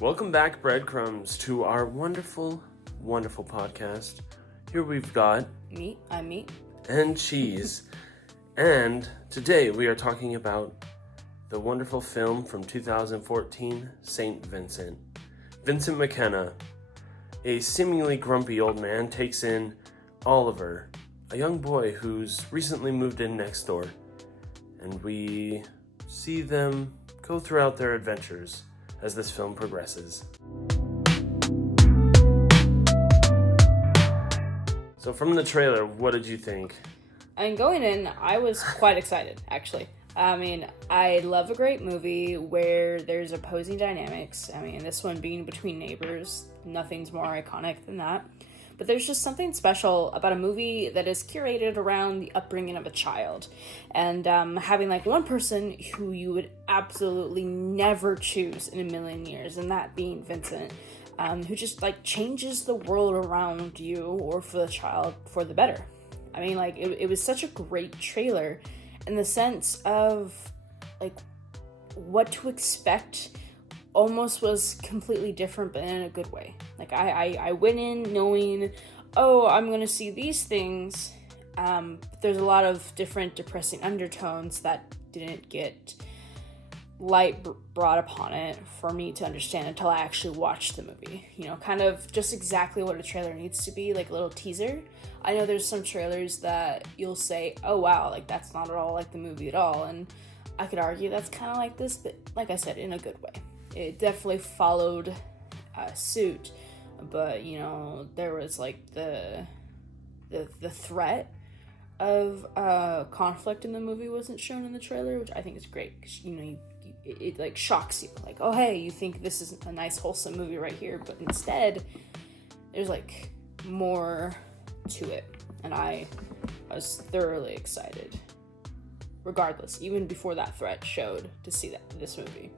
Welcome back, Breadcrumbs, to our wonderful, wonderful podcast. Here we've got Meat, I'm meat. and cheese. And today we are talking about the wonderful film from 2014, St. Vincent. Vincent McKenna, a seemingly grumpy old man, takes in Oliver, a young boy who's recently moved in next door. And we see them go throughout their adventures as this film progresses. So from the trailer, what did you think? I mean, going in, I was quite excited, actually. I mean, I love a great movie where there's opposing dynamics. I mean, this one being between neighbors, nothing's more iconic than that. But there's just something special about a movie that is curated around the upbringing of a child. And having like one person who you would absolutely never choose in a million years, and that being Vincent, who just like changes the world around you or for the child for the better. I mean, like, it was such a great trailer in the sense of like what to expect almost was completely different, but in a good way. Like, I went in knowing, oh, I'm going to see these things. There's a lot of different depressing undertones that didn't get light brought upon it for me to understand until I actually watched the movie. You know, kind of just exactly what a trailer needs to be, like a little teaser. I know there's some trailers that you'll say, oh, wow, like, that's not at all like the movie at all. And I could argue that's kind of like this, but like I said, in a good way. It definitely followed suit, but you know, there was like the threat of conflict in the movie wasn't shown in the trailer, which I think is great because you know it like shocks you, like, oh hey, you think this is a nice wholesome movie right here, but instead there's like more to it, and I was thoroughly excited, regardless, even before that threat showed, to see this movie.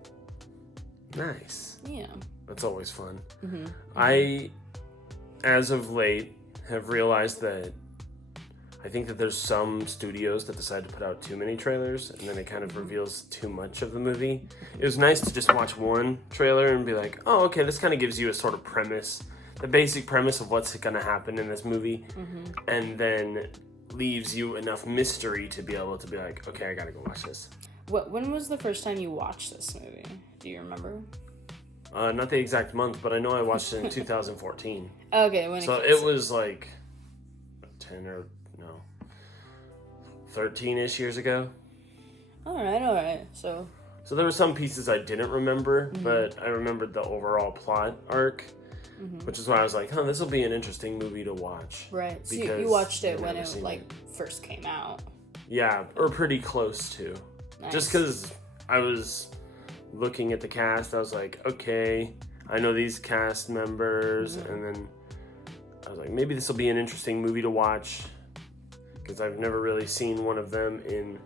Nice. Yeah. That's always fun. Mm-hmm. I, as of late, have realized that I think that there's some studios that decide to put out too many trailers, and then it kind of reveals too much of the movie. It was nice to just watch one trailer and be like, oh, okay, this kind of gives you a sort of premise, the basic premise of what's going to happen in this movie, and then leaves you enough mystery to be able to be like, okay, I gotta go watch this. When was the first time you watched this movie? Do you remember? Not the exact month, but I know I watched it in 2014. Okay, when so it was like 13-ish years ago. All right. So there were some pieces I didn't remember, but I remembered the overall plot arc, which is why I was like, huh, this will be an interesting movie to watch. Right. So you watched it when it like first came out. Yeah, or pretty close to. Nice. Just because I was looking at the cast, I was like, okay, I know these cast members, and then I was like, maybe this will be an interesting movie to watch, because I've never really seen one of them in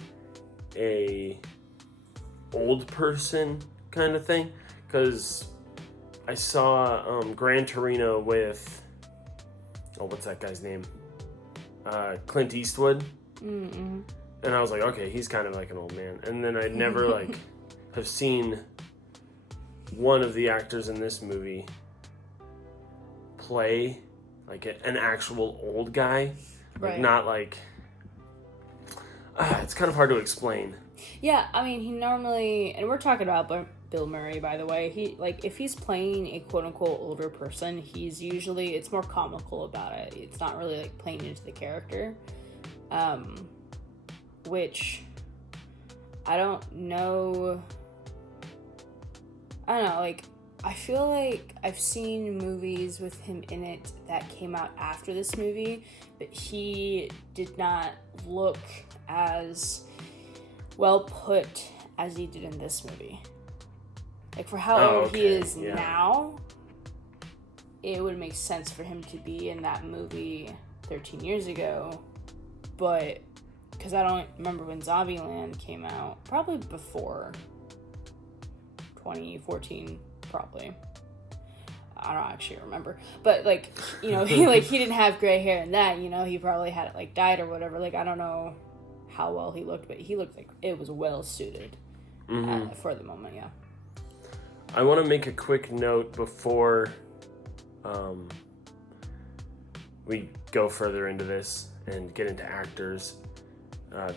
a old person kind of thing, because I saw Gran Torino with, what's that guy's name? Clint Eastwood. Mm-hmm. And I was like, okay, he's kind of like an old man. And then I'd never like have seen one of the actors in this movie play like an actual old guy. Like, right. Not like, it's kind of hard to explain. Yeah, I mean, he normally, and we're talking about Bill Murray, by the way. He, like, if he's playing a quote-unquote older person, he's usually, it's more comical about it. It's not really like playing into the character. Which I don't know, like, I feel like I've seen movies with him in it that came out after this movie, but he did not look as well put as he did in this movie. Like, for how old he is now, it would make sense for him to be in that movie 13 years ago, but because I don't remember when Zombieland came out. Probably before 2014, probably. I don't actually remember. But, like, you know, he didn't have gray hair in that, you know. He probably had it, like, dyed or whatever. Like, I don't know how well he looked, but he looked like it was well suited for the moment, yeah. I want to make a quick note before we go further into this and get into actors.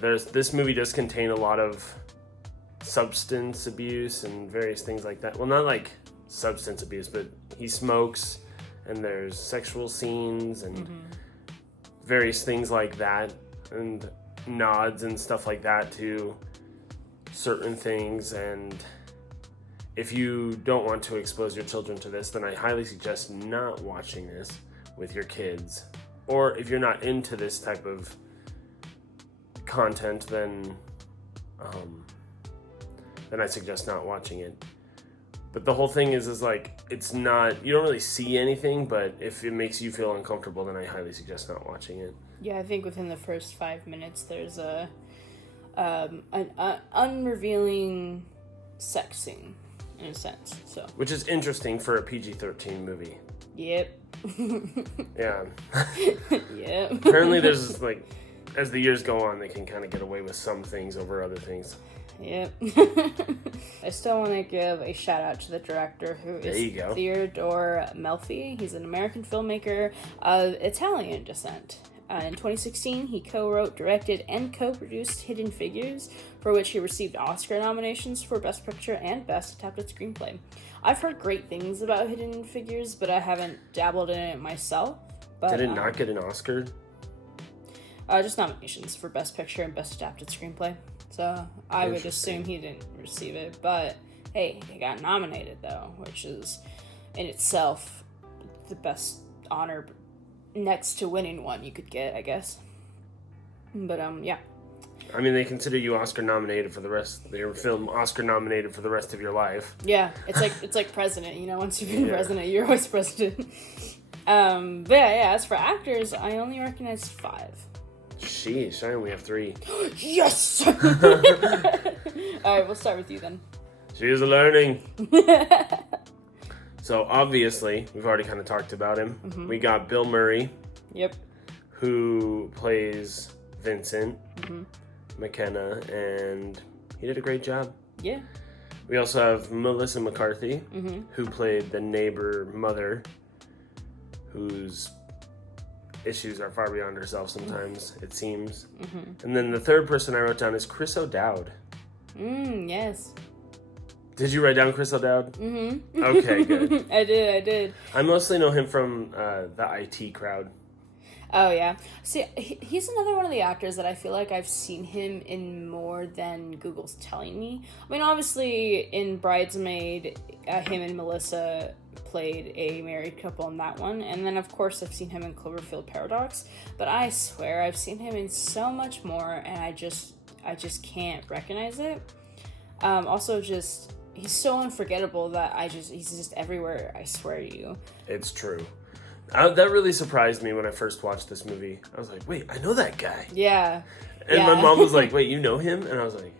This movie does contain a lot of substance abuse and various things like that. Well, not like substance abuse, but he smokes, and there's sexual scenes and various things like that, and nods and stuff like that to certain things. And if you don't want to expose your children to this, then I highly suggest not watching this with your kids. Or if you're not into this type of content, then I suggest not watching it. But the whole thing is like, it's not, you don't really see anything, but if it makes you feel uncomfortable, then I highly suggest not watching it. Yeah, I think within the first 5 minutes, there's an unrevealing sex scene, in a sense. So, which is interesting for a PG-13 movie. Yep. Yeah. Yep. Apparently there's like, as the years go on, they can kind of get away with some things over other things. Yep. I still want to give a shout out to the director, who is Theodore Melfi. He's an American filmmaker of Italian descent. In 2016, he co-wrote, directed, and co-produced Hidden Figures, for which he received Oscar nominations for Best Picture and Best Adapted Screenplay. I've heard great things about Hidden Figures, but I haven't dabbled in it myself. But, did it not get an Oscar? Just nominations for Best Picture and Best Adapted Screenplay. So I would assume he didn't receive it. But hey, he got nominated, though, which is in itself the best honor next to winning one you could get, I guess. But yeah. I mean, they consider you Oscar nominated for the rest. Your film Oscar nominated for the rest of your life. Yeah, it's like president. You know, once you've been president, you're always president. But yeah, as for actors, I only recognize 5. Sheesh, I only have 3. Yes. All right, we'll start with you then. She is learning. So obviously, we've already kind of talked about him. Mm-hmm. We got Bill Murray. Yep. Who plays Vincent McKenna, and he did a great job. Yeah. We also have Melissa McCarthy, who played the neighbor mother, whose issues are far beyond herself sometimes, it seems. And then the third person I wrote down is Chris O'Dowd. Yes. Did you write down Chris O'Dowd? Okay, good. I did. I mostly know him from the IT Crowd. Oh, yeah. See, he's another one of the actors that I feel like I've seen him in more than Google's telling me. I mean, obviously, in Bridesmaid, him and Melissa played a married couple in that one. And then, of course, I've seen him in Cloverfield Paradox. But I swear, I've seen him in so much more, and I just can't recognize it. Also, just, he's so unforgettable that he's just everywhere, I swear to you. It's true. That really surprised me when I first watched this movie. I was like, wait, I know that guy. Yeah. And my mom was like, wait, you know him? And I was like,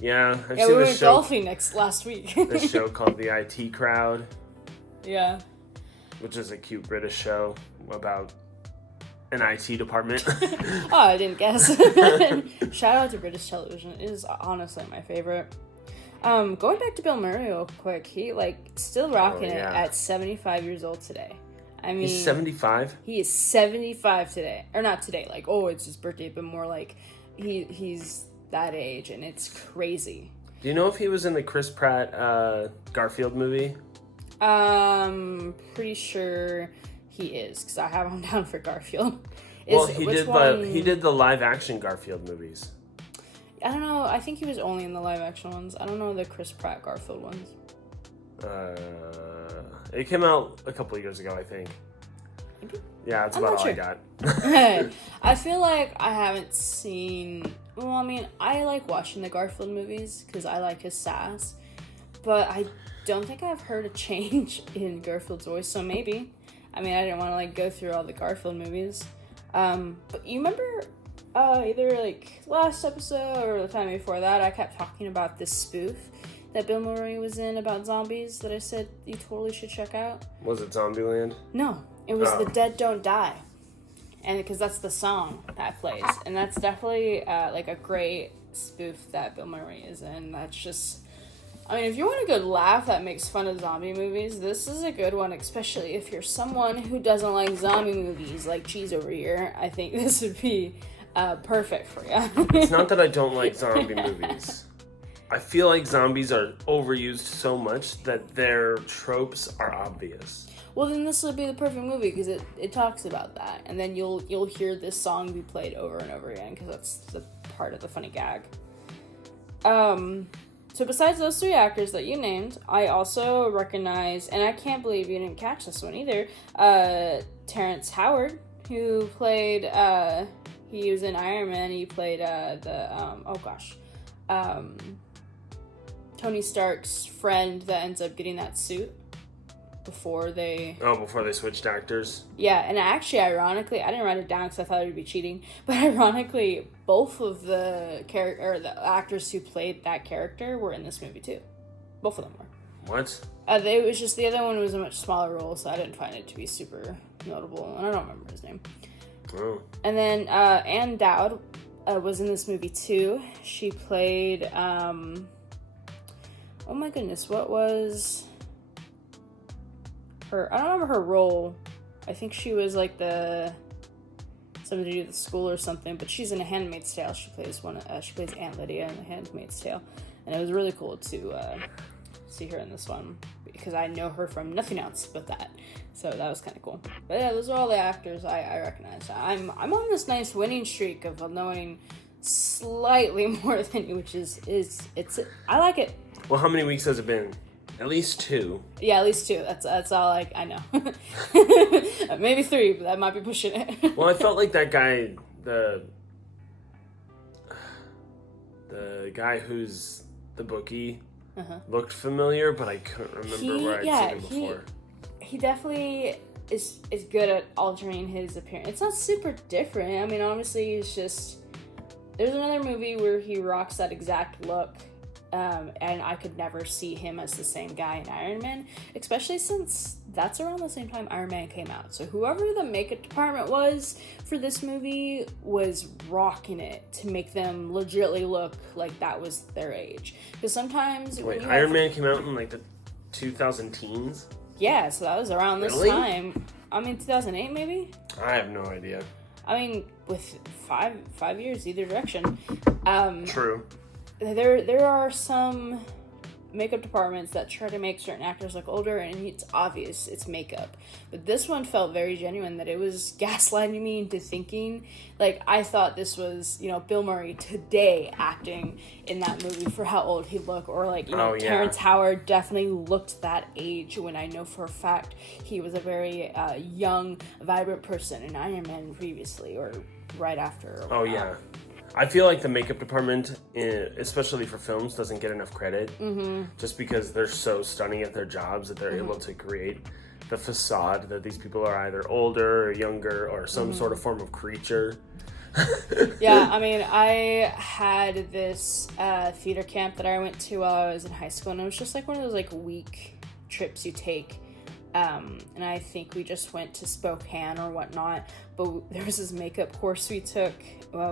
yeah, I've seen we this went show. golfing last week. This show called The IT Crowd. Yeah. Which is a cute British show about an IT department. Oh, I didn't guess. Shout out to British television. It is honestly my favorite. Going back to Bill Murray real quick, he still rocking it at 75 years old today. I mean, he's 75? He is 75 today. Or not today, it's his birthday, but more like he's that age, and it's crazy. Do you know if he was in the Chris Pratt Garfield movie? Pretty sure he is, because I have him down for Garfield. He did the live action Garfield movies. I don't know. I think he was only in the live action ones. I don't know the Chris Pratt Garfield ones. It came out a couple of years ago, I think. Maybe? Yeah, that's about all I got. I feel like I haven't seen... Well, I mean, I like watching the Garfield movies because I like his sass. But I don't think I've heard a change in Garfield's voice, so maybe. I mean, I didn't want to go through all the Garfield movies. But you remember either last episode or the time before that, I kept talking about this spoof that Bill Murray was in about zombies that I said you totally should check out? Was it Zombieland? No, it was The Dead Don't Die. And because that's the song that plays. And that's definitely a great spoof that Bill Murray is in. That's just, I mean, if you want a good laugh that makes fun of zombie movies, this is a good one, especially if you're someone who doesn't like zombie movies like Cheese over here. I think this would be perfect for you. It's not that I don't like zombie movies. I feel like zombies are overused so much that their tropes are obvious. Well, then this would be the perfect movie because it talks about that, and then you'll hear this song be played over and over again because that's the part of the funny gag. So besides those three actors that you named, I also recognize, and I can't believe you didn't catch this one either, Terrence Howard, who played, he was in Iron Man, he played Tony Stark's friend that ends up getting that suit before they switched actors. Yeah, and actually, ironically, I didn't write it down because I thought it would be cheating, but ironically, both of the actors who played that character were in this movie too. Both of them were. What? It was just the other one was a much smaller role, so I didn't find it to be super notable, and I don't remember his name. Oh. And then Ann Dowd was in this movie too. She played, oh my goodness, what was her? I don't remember her role. I think she was like something to do with the school or something, but she's in A Handmaid's Tale. She plays Aunt Lydia in A Handmaid's Tale, and it was really cool to see her in this one because I know her from nothing else but that. So that was kind of cool. But yeah, those are all the actors I recognize. I'm on this nice winning streak of knowing slightly more than you, which is I like it. Well, how many weeks has it been? At least 2. Yeah, at least 2. That's all I know. Maybe 3, but that might be pushing it. Well, I felt like that guy, the guy who's the bookie, looked familiar, but I couldn't remember where I'd seen him before. He definitely is good at altering his appearance. It's not super different. I mean, honestly, it's just there's another movie where he rocks that exact look. And I could never see him as the same guy in Iron Man, especially since that's around the same time Iron Man came out. So whoever the makeup department was for this movie was rocking it to make them legitimately look like that was their age. Because sometimes... Wait, Iron Man came out in like the 2010s? Yeah, so that was around this time. I mean, 2008 maybe? I have no idea. I mean, with five years either direction. True. There are some makeup departments that try to make certain actors look older, and it's obvious it's makeup. But this one felt very genuine, that it was gaslighting me into thinking, like, I thought this was, Bill Murray today acting in that movie for how old he looked, or like, Terrence Howard definitely looked that age when I know for a fact he was a very young, vibrant person in Iron Man previously, or right after. Oh, yeah. I feel like the makeup department, especially for films, doesn't get enough credit. Just because they're so stunning at their jobs that they're able to create the facade that these people are either older or younger or some sort of form of creature. Yeah, I mean, I had this theater camp that I went to while I was in high school, and it was just like one of those like week trips you take. And I think we just went to Spokane or whatnot, but there was this makeup course we took.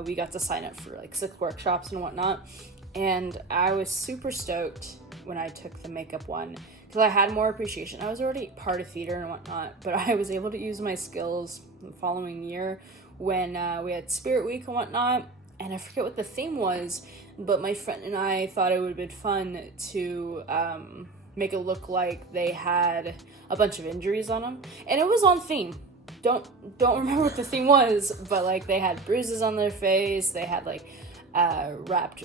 We got to sign up for like 6 workshops and whatnot, and I was super stoked when I took the makeup one because I had more appreciation. I was already part of theater and whatnot, but I was able to use my skills the following year when we had Spirit Week and whatnot, and I forget what the theme was, but my friend and I thought it would have been fun to make it look like they had a bunch of injuries on them, and it was on theme. Don't remember what the theme was, but like they had bruises on their face, they had like wrapped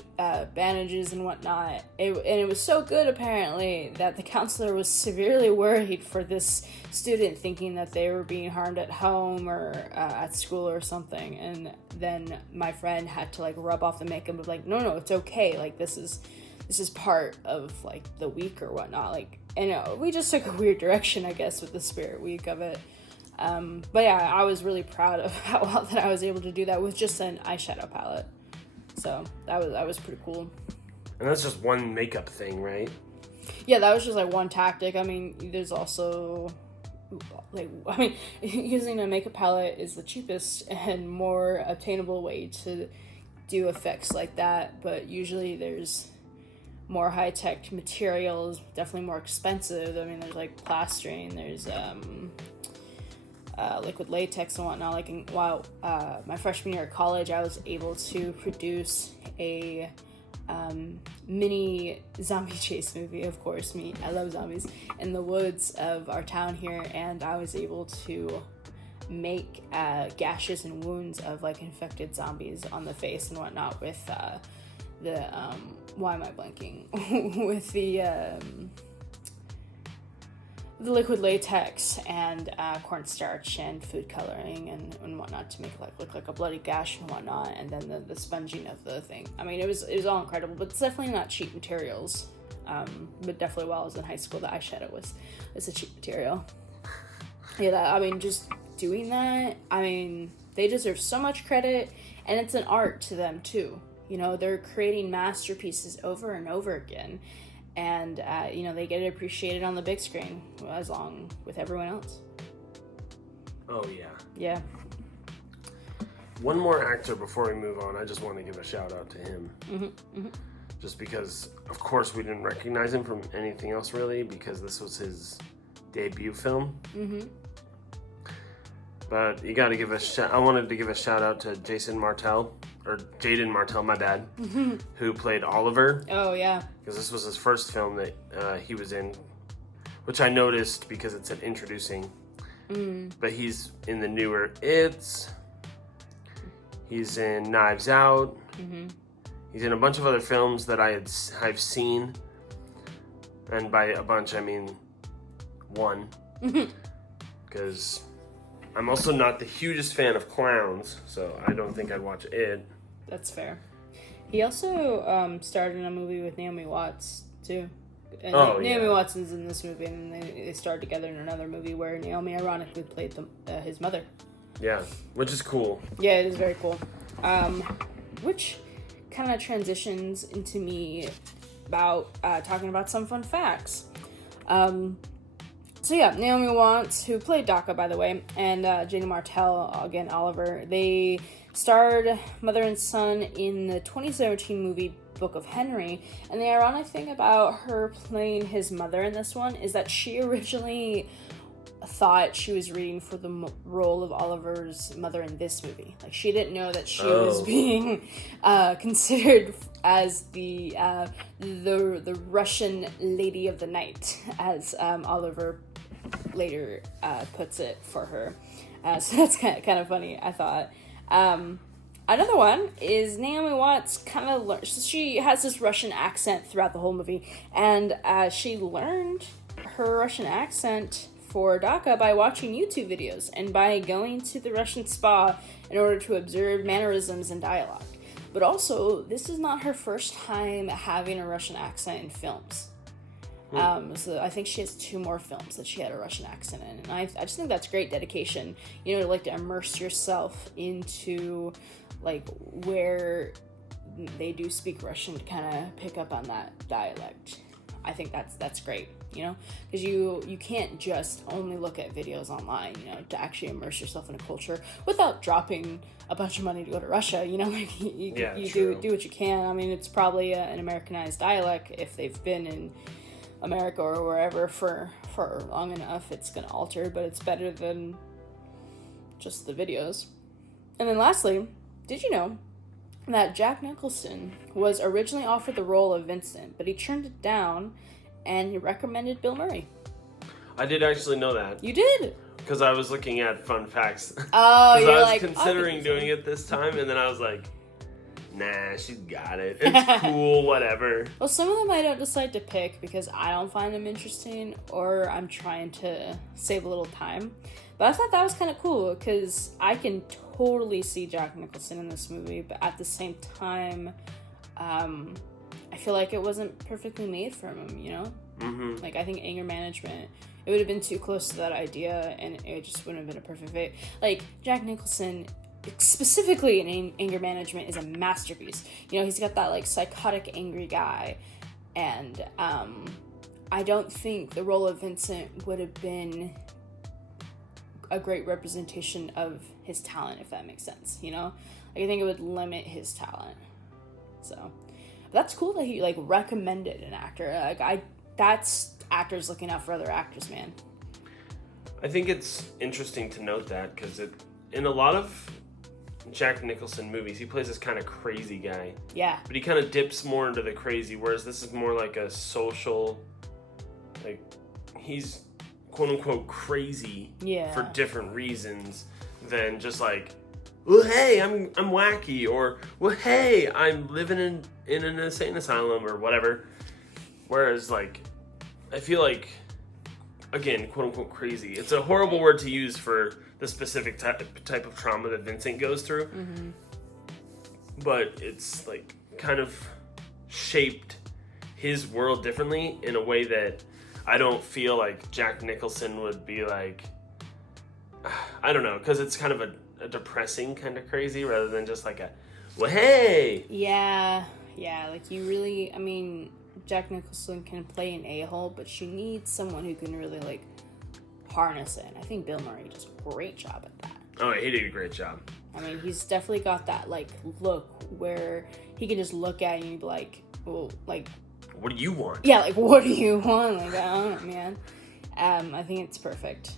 bandages and whatnot. And it was so good apparently that the counselor was severely worried for this student, thinking that they were being harmed at home or at school or something. And then my friend had to like rub off the makeup and be like, no, it's okay. Like this is part of like the week or whatnot. Like, and we just took a weird direction, I guess, with the Spirit Week of it. But yeah, I was really proud of how well that I was able to do that with just an eyeshadow palette. So that was pretty cool. And that's just one makeup thing, right? Yeah, that was just like one tactic. I mean, there's also using a makeup palette is the cheapest and more obtainable way to do effects like that. But usually there's more high-tech materials, definitely more expensive. I mean, there's like plastering, there's liquid latex and whatnot. Like while my freshman year at college, I was able to produce a mini zombie chase movie. Of course, I love zombies, in the woods of our town here, and I was able to make gashes and wounds of like infected zombies on the face and whatnot with the why am I blanking with the liquid latex and cornstarch and food coloring and whatnot to make it look like a bloody gash and whatnot, and then the sponging of the thing. I mean, it was all incredible, but it's definitely not cheap materials. But definitely while I was in high school, the eyeshadow was a cheap material. Yeah, I mean, just doing that, I mean, they deserve so much credit, and it's an art to them too. You know, they're creating masterpieces over and over again. And, you know, they get it appreciated on the big screen as long with everyone else. Oh, yeah. Yeah. One more actor before we move on. I just want to give a shout out to him. Mm-hmm, mm-hmm. Just because, of course, we didn't recognize him from anything else, really, because this was his debut film. Mm-hmm. But you got to give I wanted to give a shout out to Jaden Martell, my bad, who played Oliver. Oh, yeah. Because this was his first film that he was in, which I noticed because it said introducing. But he's in the newer It's. He's in Knives Out. Mm-hmm. He's in a bunch of other films that I've seen. And by a bunch, I mean one. Because I'm also not the hugest fan of clowns, so I don't think I'd watch it. That's fair. He also starred in a movie with Naomi Watts, too. And Naomi Watts is in this movie, and they starred together in another movie where Naomi ironically played his mother. Yeah, which is cool. Yeah, it is very cool. Which kind of transitions into me about talking about some fun facts. So yeah, Naomi Watts, who played Daka, by the way, and Jaden Martell, again, Oliver, they starred mother and son in the 2017 movie Book of Henry. And the ironic thing about her playing his mother in this one is that she originally thought she was reading for the role of Oliver's mother in this movie. Like, she didn't know that she was being considered as the Russian lady of the night, as Oliver later puts it for her. So that's kind of funny, I thought. Another one is Naomi Watts she has this Russian accent throughout the whole movie, and she learned her Russian accent for Daka by watching YouTube videos and by going to the Russian spa in order to observe mannerisms and dialogue. But also, this is not her first time having a Russian accent in films. So I think she has 2 more films that she had a Russian accent in, and I just think that's great dedication, you know, to immerse yourself into like where they do speak Russian to kind of pick up on that dialect. I think that's great, you know, because you can't just only look at videos online, you know, to actually immerse yourself in a culture without dropping a bunch of money to go to Russia, you know, like you do what you can. I mean, it's probably an Americanized dialect. If they've been in America or wherever for long enough, it's gonna alter, but it's better than just the videos. And then lastly, did you know that Jack Nicholson was originally offered the role of Vincent, but he turned it down and he recommended Bill Murray? I did actually know that. You did? Because I was looking at fun facts. Oh, you're I was considering doing it this time, and then I was like, nah, she's got it. It's cool, whatever. Well, some of them I don't decide to pick because I don't find them interesting, or I'm trying to save a little time. But I thought that was kind of cool because I can totally see Jack Nicholson in this movie, but at the same time, I feel like it wasn't perfectly made for him, you know? Mm-hmm. Like, I think anger management, it would have been too close to that idea, and it just wouldn't have been a perfect fit. Like, Jack Nicholson, specifically in anger management, is a masterpiece. You know, he's got that, like, psychotic, angry guy, and I don't think the role of Vincent would have been a great representation of his talent, if that makes sense, you know? Like, I think it would limit his talent. So, That's cool that he, like, recommended an actor. Like, that's actors looking out for other actors, man. I think it's interesting to note that because in a lot of Jack Nicholson movies, he plays this kind of crazy guy. Yeah. But he kind of dips more into the crazy, whereas this is more like a social, like, he's quote-unquote crazy for different reasons than just like, well, hey, I'm wacky, or, well, hey, I'm living in an insane asylum, or whatever. Whereas, like, I feel like, again, quote-unquote crazy, it's a horrible word to use for the specific type of trauma that Vincent goes through. Mm-hmm. But it's, like, kind of shaped his world differently in a way that I don't feel like Jack Nicholson would be like, I don't know, because it's kind of a depressing kind of crazy rather than just like a, well, hey! Yeah, like you really, I mean, Jack Nicholson can play an a-hole, but you need someone who can really, like, harness it. And I think Bill Murray does a great job at that. Oh, he did a great job. I mean, he's definitely got that, like, look where he can just look at you and be like, well, like... What do you want? Yeah, like, what do you want? Like, I don't know, man. I think it's perfect.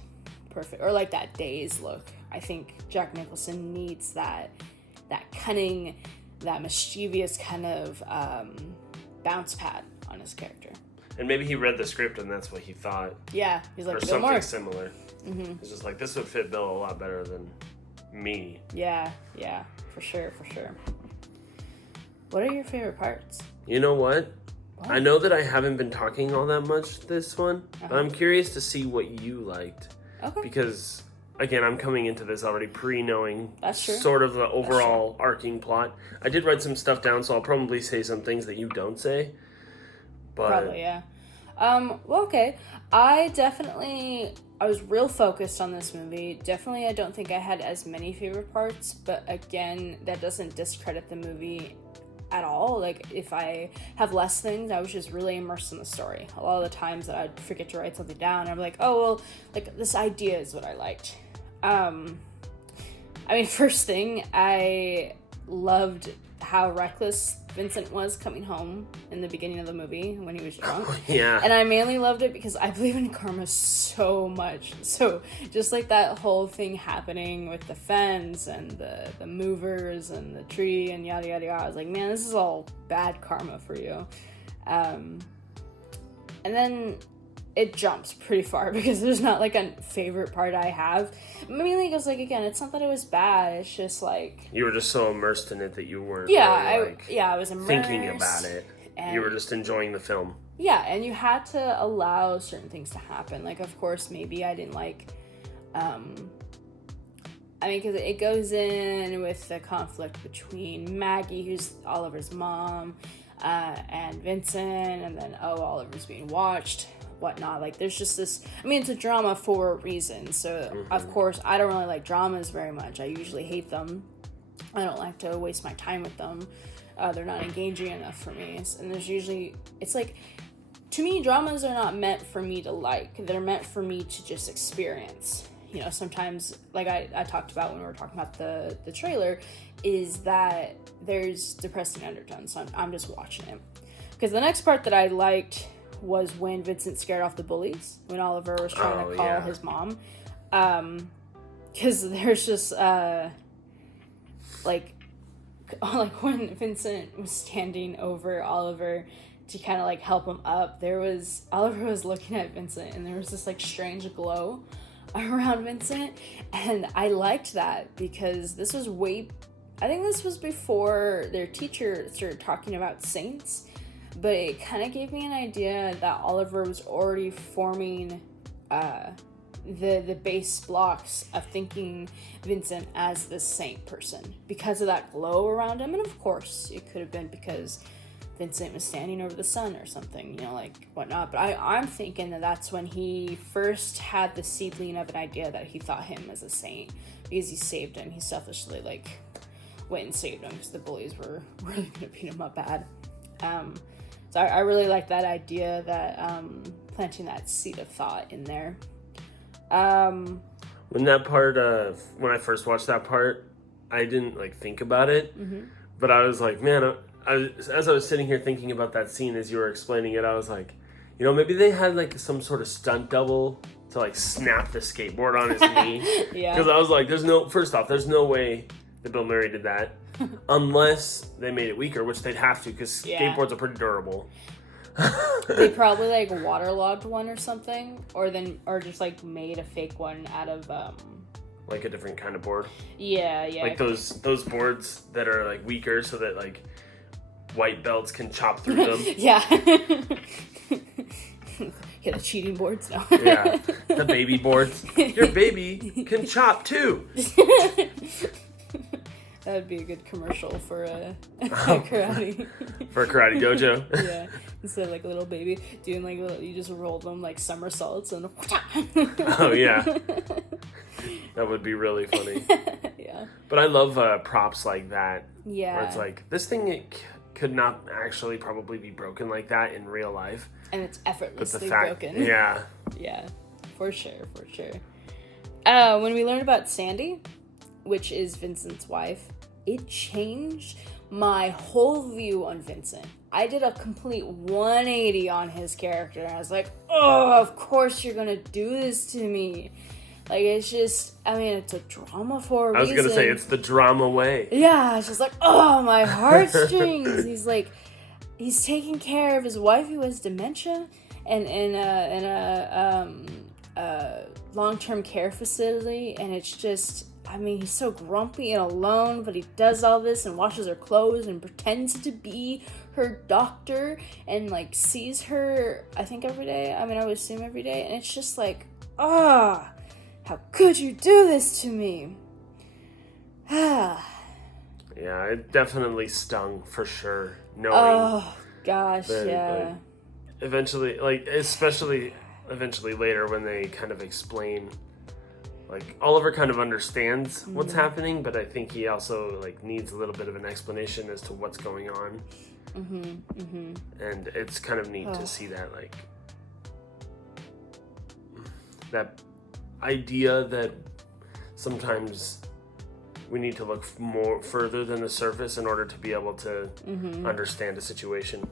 Or, like, that Days look. I think Jack Nicholson needs that cunning, that mischievous kind of bounce pad on his character. And maybe he read the script and that's what he thought. Yeah, he's like, or Bill something Moore. Similar. Mm-hmm. It's just like, this would fit Bill a lot better than me. Yeah, for sure. What are your favorite parts? You know what? I know that I haven't been talking all that much this one, but I'm curious to see what you liked. Okay. Because, again, I'm coming into this already pre-knowing That's sort of the overall arcing plot. I did write some stuff down, so I'll probably say some things that you don't say. But... Probably, yeah. Well, okay. I was real focused on this movie. Definitely, I don't think I had as many favorite parts, but again, that doesn't discredit the movie at all. Like, if I have less things, I was just really immersed in the story. A lot of the times that I'd forget to write something down, I'm like, oh, well, like, this idea is what I liked. I mean, first thing, I loved how reckless Vincent was coming home in the beginning of the movie when he was drunk. Yeah. And I mainly loved it because I believe in karma so much. So just like that whole thing happening with the fence and the movers and the tree and yada yada yada, I was like, man, this is all bad karma for you. And then it jumps pretty far because there's not like a favorite part I have. Mainly because, like, again, it's not that it was bad. It's just like, you were just so immersed in it that you weren't I was immersed, thinking about it. You were just enjoying the film. Yeah, and you had to allow certain things to happen. Like, of course, maybe I didn't like, I mean, because it goes in with the conflict between Maggie, who's Oliver's mom, and Vincent, and then, Oliver's being watched, whatnot. Like, there's just this, I mean, it's a drama for a reason. So, of course, I don't really like dramas very much. I usually hate them. I don't like to waste my time with them. They're not engaging enough for me. And there's usually, it's like, to me, dramas are not meant for me to like. They're meant for me to just experience. You know, sometimes, like I talked about when we were talking about the trailer, is that there's depressing undertones. So I'm just watching it. Because the next part that I liked was when Vincent scared off the bullies, when Oliver was trying to call his mom. Because there's just, like when Vincent was standing over Oliver to kind of, like, help him up, Oliver was looking at Vincent, and there was this, like, strange glow around Vincent, and I liked that because this was I think this was before their teacher started talking about saints, but it kind of gave me an idea that Oliver was already forming the base blocks of thinking Vincent as the saint person because of that glow around him. And of course, it could have been because Vincent was standing over the sun or something, you know, like, whatnot. But I'm thinking that that's when he first had the seedling of an idea that he thought him as a saint because he saved him. He selfishly, like, went and saved him because the bullies were really going to beat him up bad. So I really like that idea, that planting that seed of thought in there. When that part, when I first watched that part, I didn't, like, think about it, but I was like, man, as I was sitting here thinking about that scene as you were explaining it, I was like, you know, maybe they had like some sort of stunt double to like snap the skateboard on his knee. Yeah. Because I was like, there's no way that Bill Murray did that unless they made it weaker, which they'd have to because skateboards are pretty durable. They probably like waterlogged one or something, or just like made a fake one out of like a different kind of board. Yeah. Like those boards that are like weaker so that like white belts can chop through them. Yeah. Yeah, the cheating boards now. Yeah, the baby boards. Your baby can chop too. That would be a good commercial for karate. For a karate dojo. Yeah, instead of like a little baby doing like you just roll them like somersaults and. Oh yeah, that would be really funny. Yeah. But I love props like that. Yeah. Where it's like this thing could not actually probably be broken like that in real life. And it's effortlessly broken. Yeah. Yeah, for sure. When we learned about Sandy, which is Vincent's wife, it changed my whole view on Vincent. I did a complete 180 on his character. I was like, oh, of course you're gonna do this to me. Like, it's just, I mean, it's a drama for a reason. I was gonna say, it's the drama way. Yeah, it's just like, oh, my heartstrings. He's taking care of his wife who has dementia and in a long-term care facility, and it's just, I mean, he's so grumpy and alone, but he does all this and washes her clothes and pretends to be her doctor and like sees her, I think every day. I mean, I would assume every day, and it's just like, how could you do this to me? Yeah, it definitely stung for sure. Knowing Oh gosh, that, yeah. Like, especially eventually later when they kind of explain, like, Oliver kind of understands what's happening, but I think he also like needs a little bit of an explanation as to what's going on. And it's kind of neat to see that, like, that idea that sometimes we need to look more further than the surface in order to be able to understand a situation.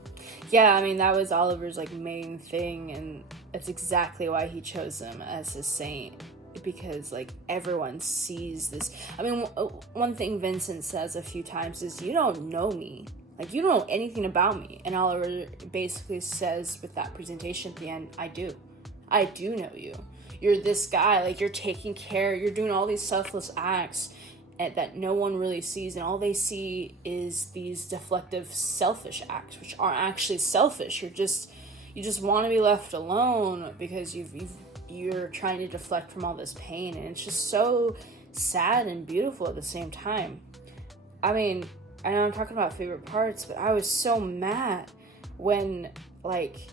Yeah, I mean, that was Oliver's like main thing, and that's exactly why he chose him as his saint, because like everyone sees this. I mean, one thing Vincent says a few times is, you don't know me, like you don't know anything about me, and Oliver basically says with that presentation at the end, I do know you. You're this guy, like you're taking care, you're doing all these selfless acts that no one really sees, and all they see is these deflective, selfish acts, which aren't actually selfish. You just want to be left alone because you're trying to deflect from all this pain, and it's just so sad and beautiful at the same time. I mean, I know I'm talking about favorite parts, but I was so mad when, like,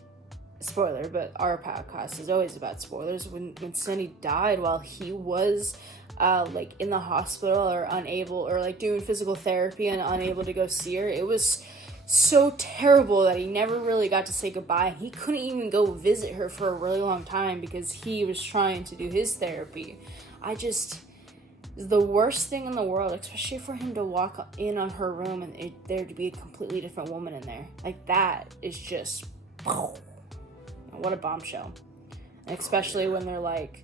spoiler, but our podcast is always about spoilers. When Sandy died while he was like in the hospital or unable, or like doing physical therapy and unable to go see her, it was so terrible that he never really got to say goodbye. He couldn't even go visit her for a really long time because he was trying to do his therapy. The worst thing in the world, especially for him to walk in on her room and there to be a completely different woman in there. Like, that is just, what a bombshell. And especially when they're like,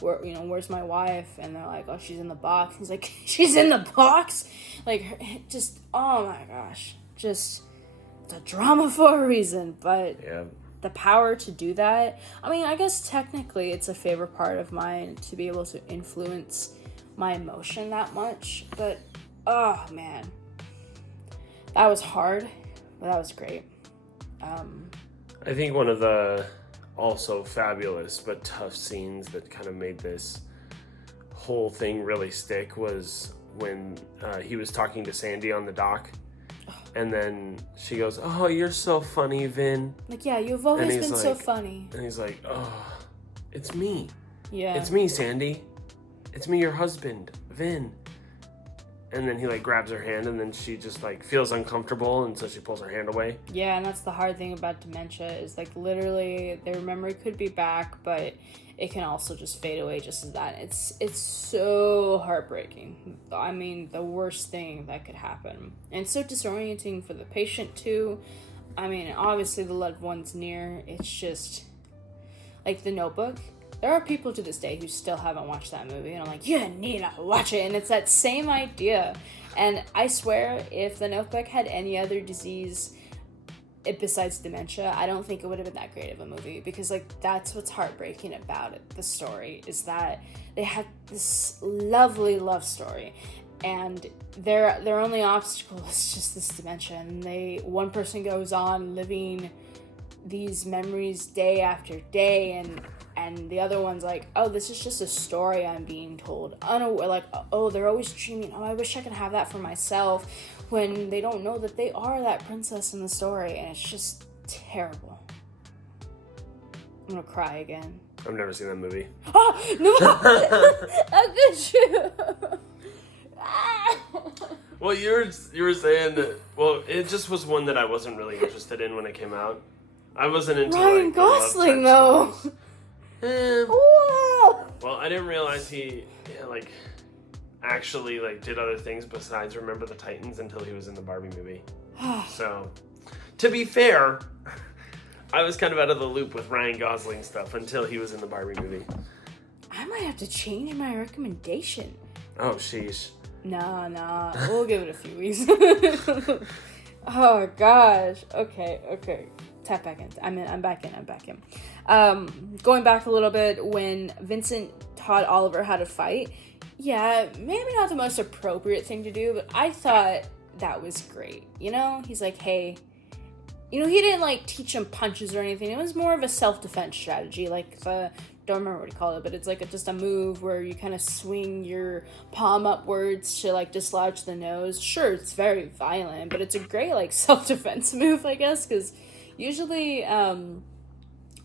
where's my wife? And they're like, oh, she's in the box. He's like, she's in the box? Like, just, oh my gosh. Just, it's a drama for a reason. But yeah, the power to do that, I mean, I guess technically it's a favorite part of mine to be able to influence my emotion that much. But, oh man. That was hard, but that was great. I think one of the also fabulous but tough scenes that kind of made this whole thing really stick was when he was talking to Sandy on the dock, and then she goes, oh, you're so funny, Vin. Like, yeah, you've always been so funny. And he's like, oh, it's me. Yeah. It's me, Sandy. It's me, your husband, Vin. And then he like grabs her hand, and then she just like feels uncomfortable, and so she pulls her hand away. Yeah, and that's the hard thing about dementia is like literally their memory could be back, but it can also just fade away just as that. It's so heartbreaking. I mean, the worst thing that could happen. And so disorienting for the patient too. I mean, obviously the loved one's near. It's just like The Notebook. There are people to this day who still haven't watched that movie, and I'm like, you need to watch it. And it's that same idea. And I swear, if The Notebook had any other disease besides dementia, I don't think it would have been that great of a movie, because like that's what's heartbreaking about it. The story is that they had this lovely love story, and their only obstacle is just this dementia, and one person goes on living these memories day after day, and the other one's like, oh, this is just a story I'm being told. Like, oh, they're always dreaming, oh, I wish I could have that for myself, when they don't know that they are that princess in the story, and it's just terrible. I'm gonna cry again. I've never seen that movie. Oh, no! How could you? Well, you were saying that, well, it just was one that I wasn't really interested in when it came out. I wasn't into Ryan like, Gosling, though. Well, I didn't realize he like actually like did other things besides Remember the Titans until he was in the Barbie movie. So, to be fair, I was kind of out of the loop with Ryan Gosling stuff until he was in the Barbie movie. I might have to change my recommendation. Oh, sheesh. Nah. We'll give it a few weeks. Oh, gosh. Okay. Tap back in. I'm back in. Going back a little bit, when Vincent taught Oliver how to fight, yeah, maybe not the most appropriate thing to do, but I thought that was great. You know, he's like, hey, you know, he didn't like teach him punches or anything. It was more of a self-defense strategy, like don't remember what he called it, but it's like just a move where you kind of swing your palm upwards to like dislodge the nose. Sure, it's very violent, but it's a great like self-defense move, I guess, because usually I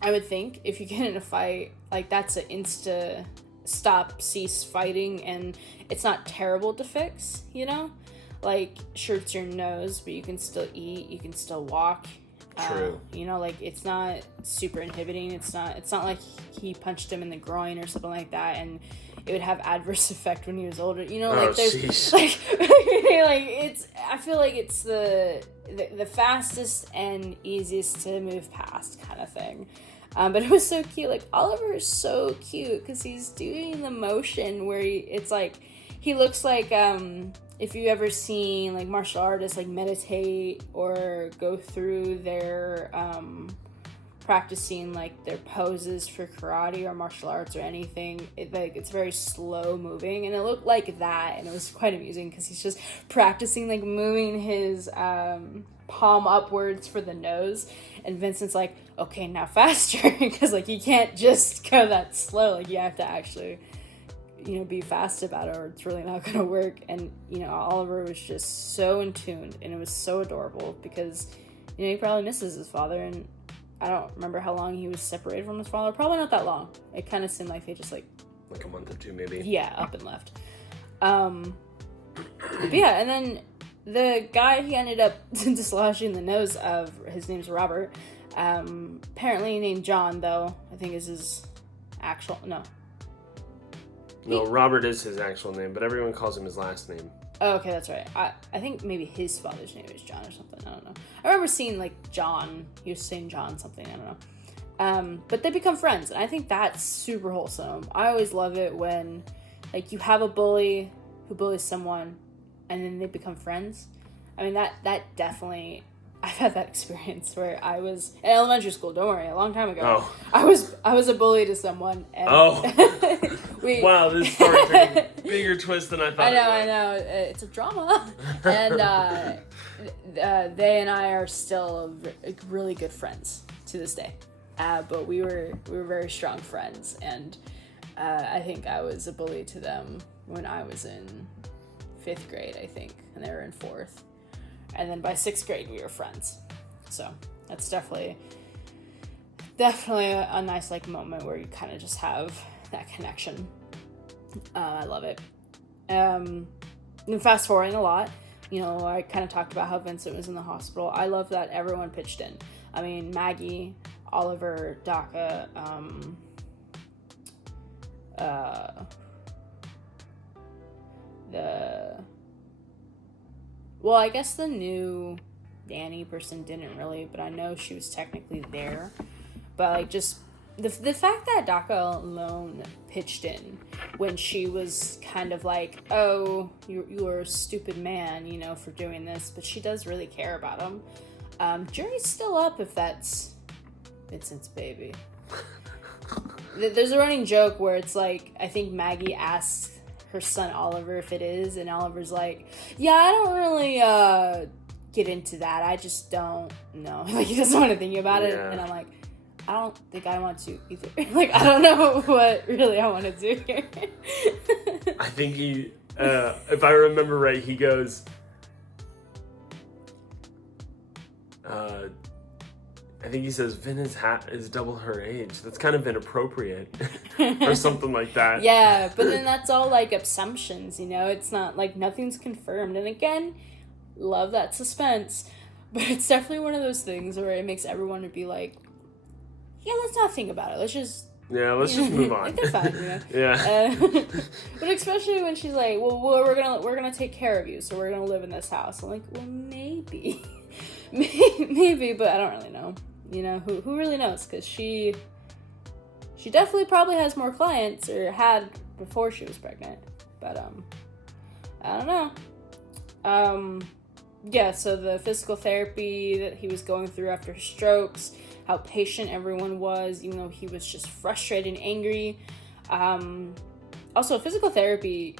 would think if you get in a fight, like that's an insta stop, cease fighting, and it's not terrible to fix, you know? Like, sure, it's your nose, but you can still eat, you can still walk. True. You know, like, it's not super inhibiting. It's not like he punched him in the groin or something like that, and it would have adverse effect when he was older. You know, like, there's, like, I feel like it's the fastest and easiest to move past kind of thing. But it was so cute. Like, Oliver is so cute because he's doing the motion where it's like, he looks like, if you've ever seen, like, martial artists, like, meditate or go through their, practicing, like, their poses for karate or martial arts or anything, it's very slow moving, and it looked like that, and it was quite amusing because he's just practicing, like, moving his, palm upwards for the nose, and Vincent's like, okay, now faster, because, like, you can't just go that slow, like, you have to actually, you know, be fast about it or it's really not gonna work. And, you know, Oliver was just so in tune, and it was so adorable because, you know, he probably misses his father, and I don't remember how long he was separated from his father. Probably not that long. It kind of seemed like they just like a month or two maybe. Yeah, up and left. But yeah, and then the guy he ended up dislodging the nose of, his name's Robert, apparently named John, though I think is his actual No, Robert is his actual name, but everyone calls him his last name. Oh, okay, that's right. I think maybe his father's name is John or something. I don't know. I remember seeing, like, John. He was saying John something. I don't know. But they become friends, and I think that's super wholesome. I always love it when, like, you have a bully who bullies someone, and then they become friends. I mean, that definitely... I've had that experience where I was in elementary school. Don't worry, a long time ago. Oh. I was a bully to someone. And Wow, this story took a bigger twist than I thought. I know. It's a drama, and they and I are still really good friends to this day. But we were very strong friends, and I think I was a bully to them when I was in 5th grade, I think, and they were in 4th. And then by 6th grade, we were friends. So that's definitely a nice, like, moment where you kind of just have that connection. I love it. And fast forwarding a lot, you know, I kind of talked about how Vincent was in the hospital. I love that everyone pitched in. I mean, Maggie, Oliver, Daka, Well, I guess the new Danny person didn't really, but I know she was technically there. But, like, just the fact that Daka alone pitched in when she was kind of like, oh, you're a stupid man, you know, for doing this, but she does really care about him. Jury's still up if that's Vincent's baby. There's a running joke where it's like, I think Maggie asks her son Oliver if it is, and Oliver's like, yeah, I don't really get into that, I just don't know. Like, he doesn't want to think about it. And I'm like, I don't think I want to either. Like, I don't know what really I want to do here. I think he, if I remember right, he goes, I think he says Vin is double her age. That's kind of inappropriate. Or something like that. Yeah, but then that's all, like, assumptions, you know? It's not, like, nothing's confirmed. And again, love that suspense. But it's definitely one of those things where it makes everyone to be like, yeah, let's not think about it. Let's just... Yeah, let's just move on. They're fine, you know? Yeah. But especially when she's like, well, we're gonna take care of you, so we're gonna live in this house. I'm like, well, maybe. Maybe, but I don't really know. You know, who really knows? Because she definitely probably has more clients, or had before she was pregnant. But, I don't know. Yeah, so the physical therapy that he was going through after his strokes, how patient everyone was, even though he was just frustrated and angry. Also, physical therapy,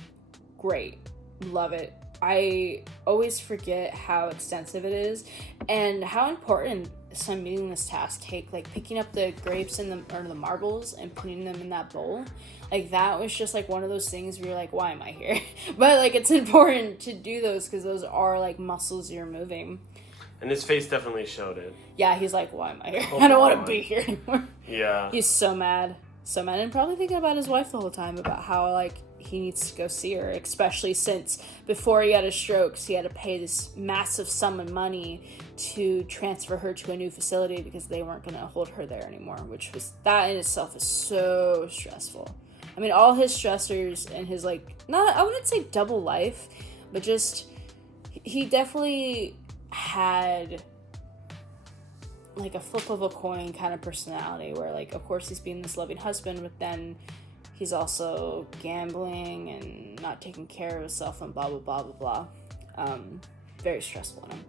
great. Love it. I always forget how extensive it is and how important some meaningless tasks take, like picking up the grapes and the marbles and putting them in that bowl. Like, that was just like one of those things where you're like, why am I here? But, like, it's important to do those because those are, like, muscles you're moving. And his face definitely showed it. Yeah, he's like, why am I here? I don't want to be here anymore. Yeah. He's so mad. So mad. And probably thinking about his wife the whole time, about how, like, he needs to go see her, especially since before he had his strokes, he had to pay this massive sum of money to transfer her to a new facility because they weren't going to hold her there anymore, which was, that in itself is so stressful. I mean, all his stressors and his, like, not, I wouldn't say double life, but just, he definitely had, like, a flip of a coin kind of personality where, like, of course he's being this loving husband, but then he's also gambling and not taking care of himself and blah, blah, blah, blah, blah. Very stressful on him.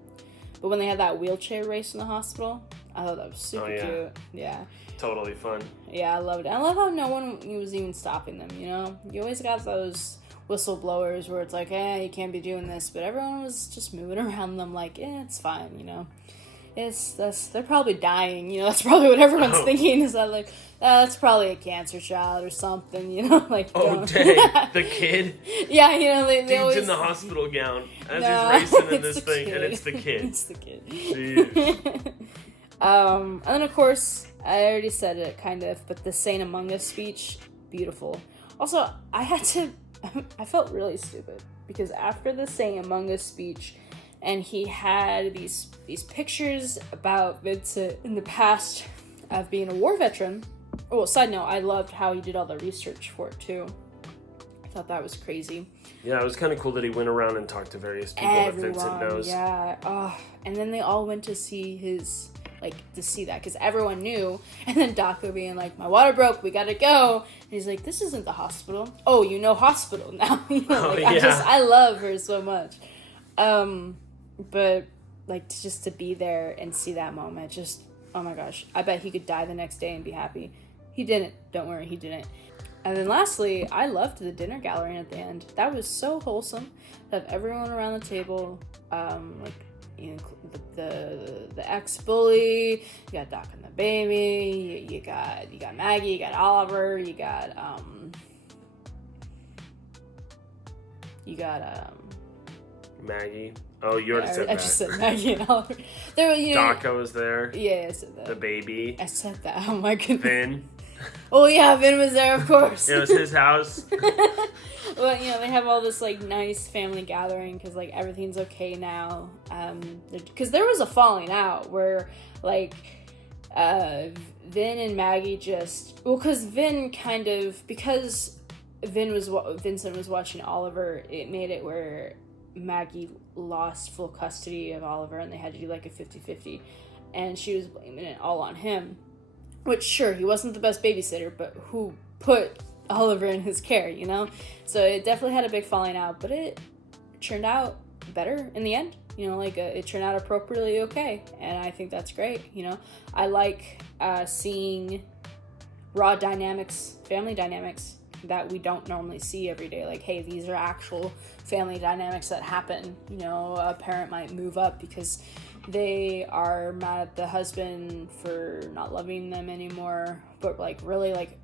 But when they had that wheelchair race in the hospital, I thought that was super cute. Yeah. Totally fun. Yeah, I loved it. I love how no one was even stopping them, you know? You always got those whistleblowers where it's like, you can't be doing this, but everyone was just moving around them like, it's fine, you know? They're probably dying, you know? That's probably what everyone's thinking, is that, like, that's probably a cancer child or something, you know? Like, oh, dang, the kid? Yeah, you know, they Dude's always... in the hospital gown as he's racing in this thing, and it's the kid. It's the kid. Jeez. And then, of course, I already said it, kind of, but the Saint Among Us speech, beautiful. Also, I felt really stupid, because after the Saint Among Us speech, and he had these pictures about Vincent in the past of being a war veteran. Oh, side note, I loved how he did all the research for it, too. I thought that was crazy. Yeah, it was kind of cool that he went around and talked to various people that Vincent knows. Yeah. Oh, and then they all went to see his... like, to see that, because everyone knew, and then Daco being like, my water broke, we gotta go, and he's like, this isn't the hospital. Oh, you know hospital now. You know, like, I love her so much. But, like, just to be there and see that moment, just, oh my gosh, I bet he could die the next day and be happy. He didn't, don't worry, he didn't. And then lastly, I loved the dinner gallery at the end. That was so wholesome, to have everyone around the table, like, you know, the ex-bully, you got Doc and the baby, you got Maggie, you got Oliver, you got Maggie. Oh, you already said that. I just said Maggie and Oliver. There, you know, Daca was there. Yeah, I said that. The baby. I said that. Oh my goodness. Vin. Oh yeah, Vin was there, of course. It was his house. Well, you know, they have all this, like, nice family gathering because, like, everything's okay now. Because there was a falling out where, like, Vin and Maggie just... Well, because Vin kind of... Because Vincent was watching Oliver, it made it where Maggie lost full custody of Oliver and they had to do like a 50-50, and she was blaming it all on him, which sure, he wasn't the best babysitter, but who put Oliver in his care, you know? So it definitely had a big falling out, but it turned out better in the end, you know, like it turned out appropriately okay, and I think that's great, you know? I like seeing raw dynamics, family dynamics, that we don't normally see every day. Like, hey, these are actual family dynamics that happen. You know, a parent might move up because they are mad at the husband for not loving them anymore, but like really like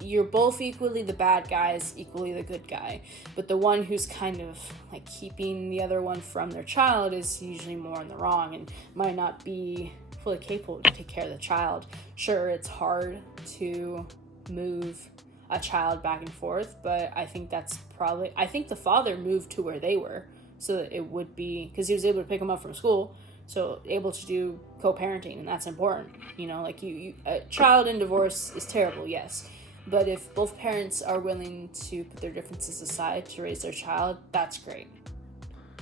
you're both equally the bad guys, equally the good guy, but the one who's kind of like keeping the other one from their child is usually more in the wrong and might not be fully capable to take care of the child. Sure, it's hard to move a child back and forth, but I think I think the father moved to where they were so that it would be, because he was able to pick them up from school, so able to do co-parenting, and that's important, you know, like you a child in divorce is terrible, yes, but if both parents are willing to put their differences aside to raise their child, that's great.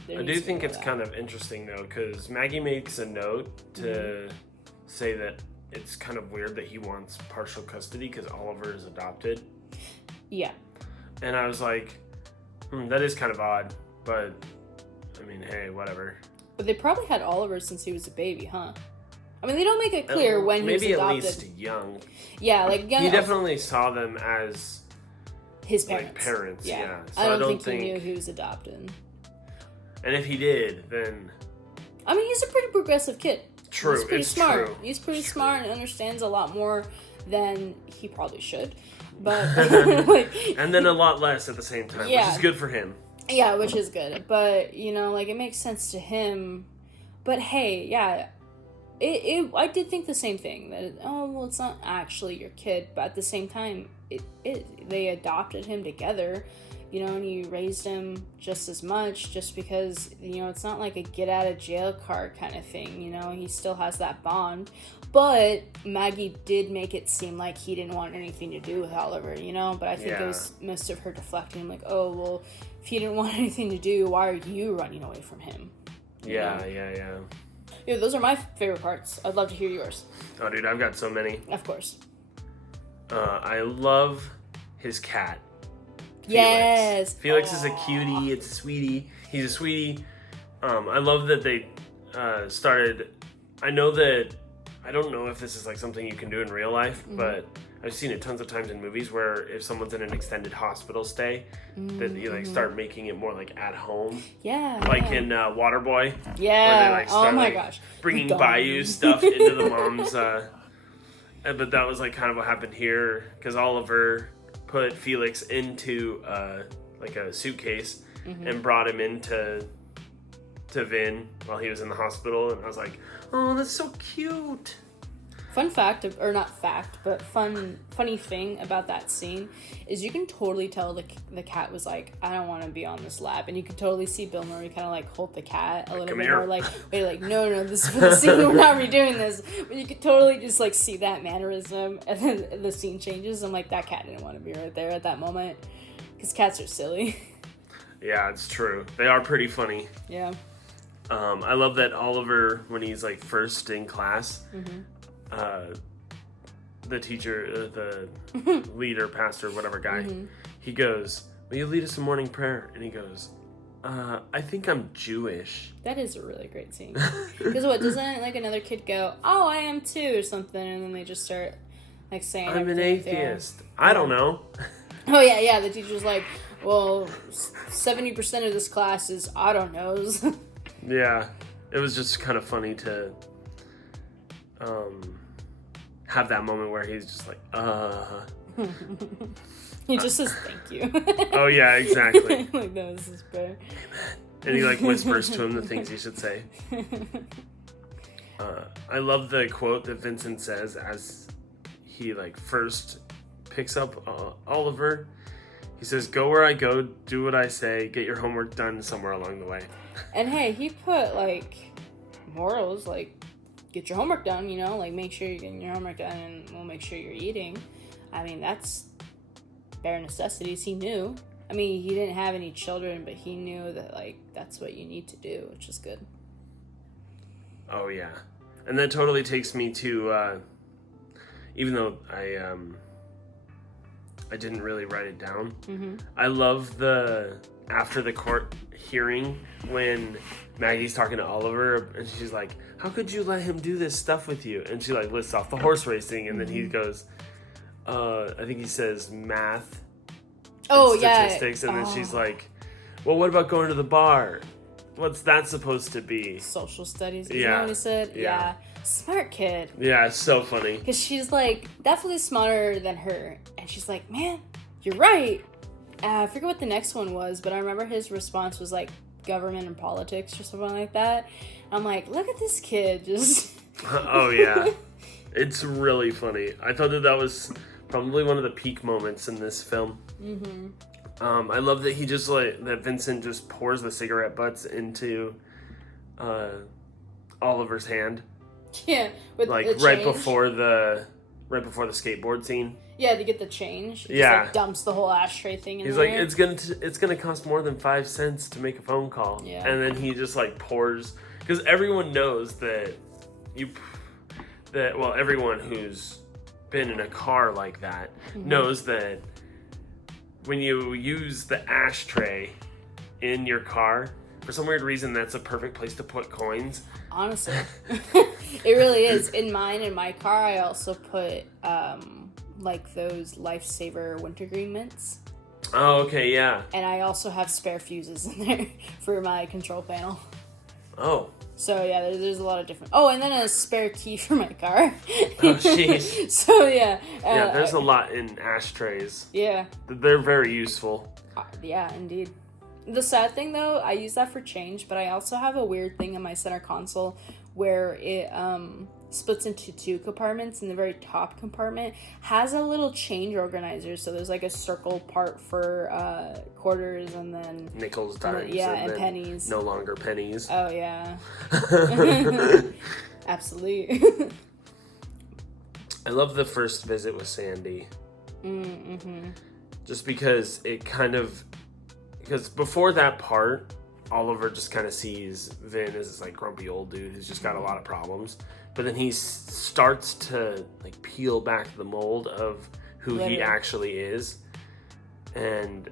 I do think it's kind of interesting though, because Maggie makes a note to say that it's kind of weird that he wants partial custody because Oliver is adopted. Yeah. And I was like, that is kind of odd, but I mean, hey, whatever. But they probably had Oliver since he was a baby, huh? I mean, they don't make it clear when he was adopted. Maybe at least young. Yeah, like young. He definitely saw them as his parents. Like parents, yeah. So I don't think he knew he was adopted. And if he did, then... I mean, he's a pretty progressive kid. True, He's pretty smart. True. He's pretty smart and understands a lot more than he probably should. But like, and then a lot less at the same time, which is good for him. Yeah, which is good. But, you know, like, it makes sense to him. But, hey, yeah, I did think the same thing. That, it's not actually your kid. But at the same time, they adopted him together, you know, and you raised him just as much just because, you know, it's not like a get-out-of-jail card kind of thing, you know. He still has that bond. But Maggie did make it seem like he didn't want anything to do with Oliver, you know. But I think it was most of her deflecting, like, oh, well, if he didn't want anything to do, why are you running away from him? Yeah. Yeah, those are my favorite parts. I'd love to hear yours. Oh, dude, I've got so many. Of course. I love his cat. Yes. Felix is a cutie. It's a sweetie. He's a sweetie. I love that they started... I don't know if this is like something you can do in real life, but I've seen it tons of times in movies where if someone's in an extended hospital stay, that you like start making it more like at home. Yeah. Like in Waterboy. Yeah. Where they like start, oh my gosh. Bringing Bayou stuff into the mom's. But that was like kind of what happened here because Oliver put Felix into like a suitcase and brought him into Vin while he was in the hospital, and I was like, oh, that's so cute. Fun fact, or not fact, but funny thing about that scene is you can totally tell the cat was like, I don't want to be on this lap, and you can totally see Bill Murray kind of like hold the cat a little bit more like, wait, like no, this is for the scene, we're not redoing this, but you could totally just like see that mannerism, and then the scene changes. I'm like, that cat didn't want to be right there at that moment, because cats are silly. Yeah, it's true. They are pretty funny. Yeah. I love that Oliver, when he's like first in class, the teacher, the leader, pastor, whatever guy, he goes, will you lead us in morning prayer? And he goes, I think I'm Jewish. That is a really great scene. Because doesn't like another kid go, oh, I am too, or something, and then they just start like saying, I'm an atheist. I don't know. Oh yeah, the teacher's like, well, 70% of this class is I don't knows. Yeah, it was just kind of funny to have that moment where he's just like, He just says thank you. Oh yeah, exactly. Like, no, this is better. Amen. And he like whispers to him the things he should say. I love the quote that Vincent says as he like first picks up Oliver. He says, go where I go, do what I say, get your homework done somewhere along the way. And hey, he put like morals, like get your homework done, you know, like make sure you're getting your homework done and we'll make sure you're eating. I mean, that's bare necessities. He knew. I mean, he didn't have any children, but he knew that, like, that's what you need to do, which is good. Oh, yeah. And that totally takes me to, even though I didn't really write it down, I love after the court hearing when Maggie's talking to Oliver and she's like, how could you let him do this stuff with you? And she like lists off the horse racing and then he goes, I think he says math. Statistics, and then she's like, well, what about going to the bar? What's that supposed to be? Social studies, is that what he said? Yeah. Smart kid. Yeah, it's so funny. Because she's, like, definitely smarter than her. And she's like, man, you're right. I forget what the next one was, but I remember his response was, like, government and politics or something like that. I'm like, look at this kid. Just... Oh, yeah. It's really funny. I thought that was probably one of the peak moments in this film. I love that that Vincent just pours the cigarette butts into Oliver's hand. Yeah, with like the right change. before the skateboard scene. Yeah, to get the change. He Yeah, just, like, dumps the whole ashtray thing in He's there. like, it's gonna cost more than 5 cents to make a phone call. Yeah, and then he just like pours because everyone knows that everyone who's been in a car like that knows that when you use the ashtray in your car, for some weird reason, that's a perfect place to put coins. Honestly, it really is. In my car, I also put like those Lifesaver wintergreen mints. Oh, okay, yeah. And I also have spare fuses in there for my control panel. Oh. So yeah, there's a lot of different. Oh, and then a spare key for my car. Oh, jeez. So yeah. Yeah, there's a lot in ashtrays. Yeah. They're very useful. Yeah, indeed. The sad thing, though, I use that for change, but I also have a weird thing in my center console where it splits into 2 compartments, and the very top compartment has a little change organizer. So there's like a circle part for quarters, and then nickels, dimes, and pennies. No longer pennies. Oh yeah. Absolutely. I love the first visit with Sandy. Just because because before that part, Oliver just kind of sees Vin as this like grumpy old dude who's just got a lot of problems. But then he starts to like peel back the mold of who he actually is, and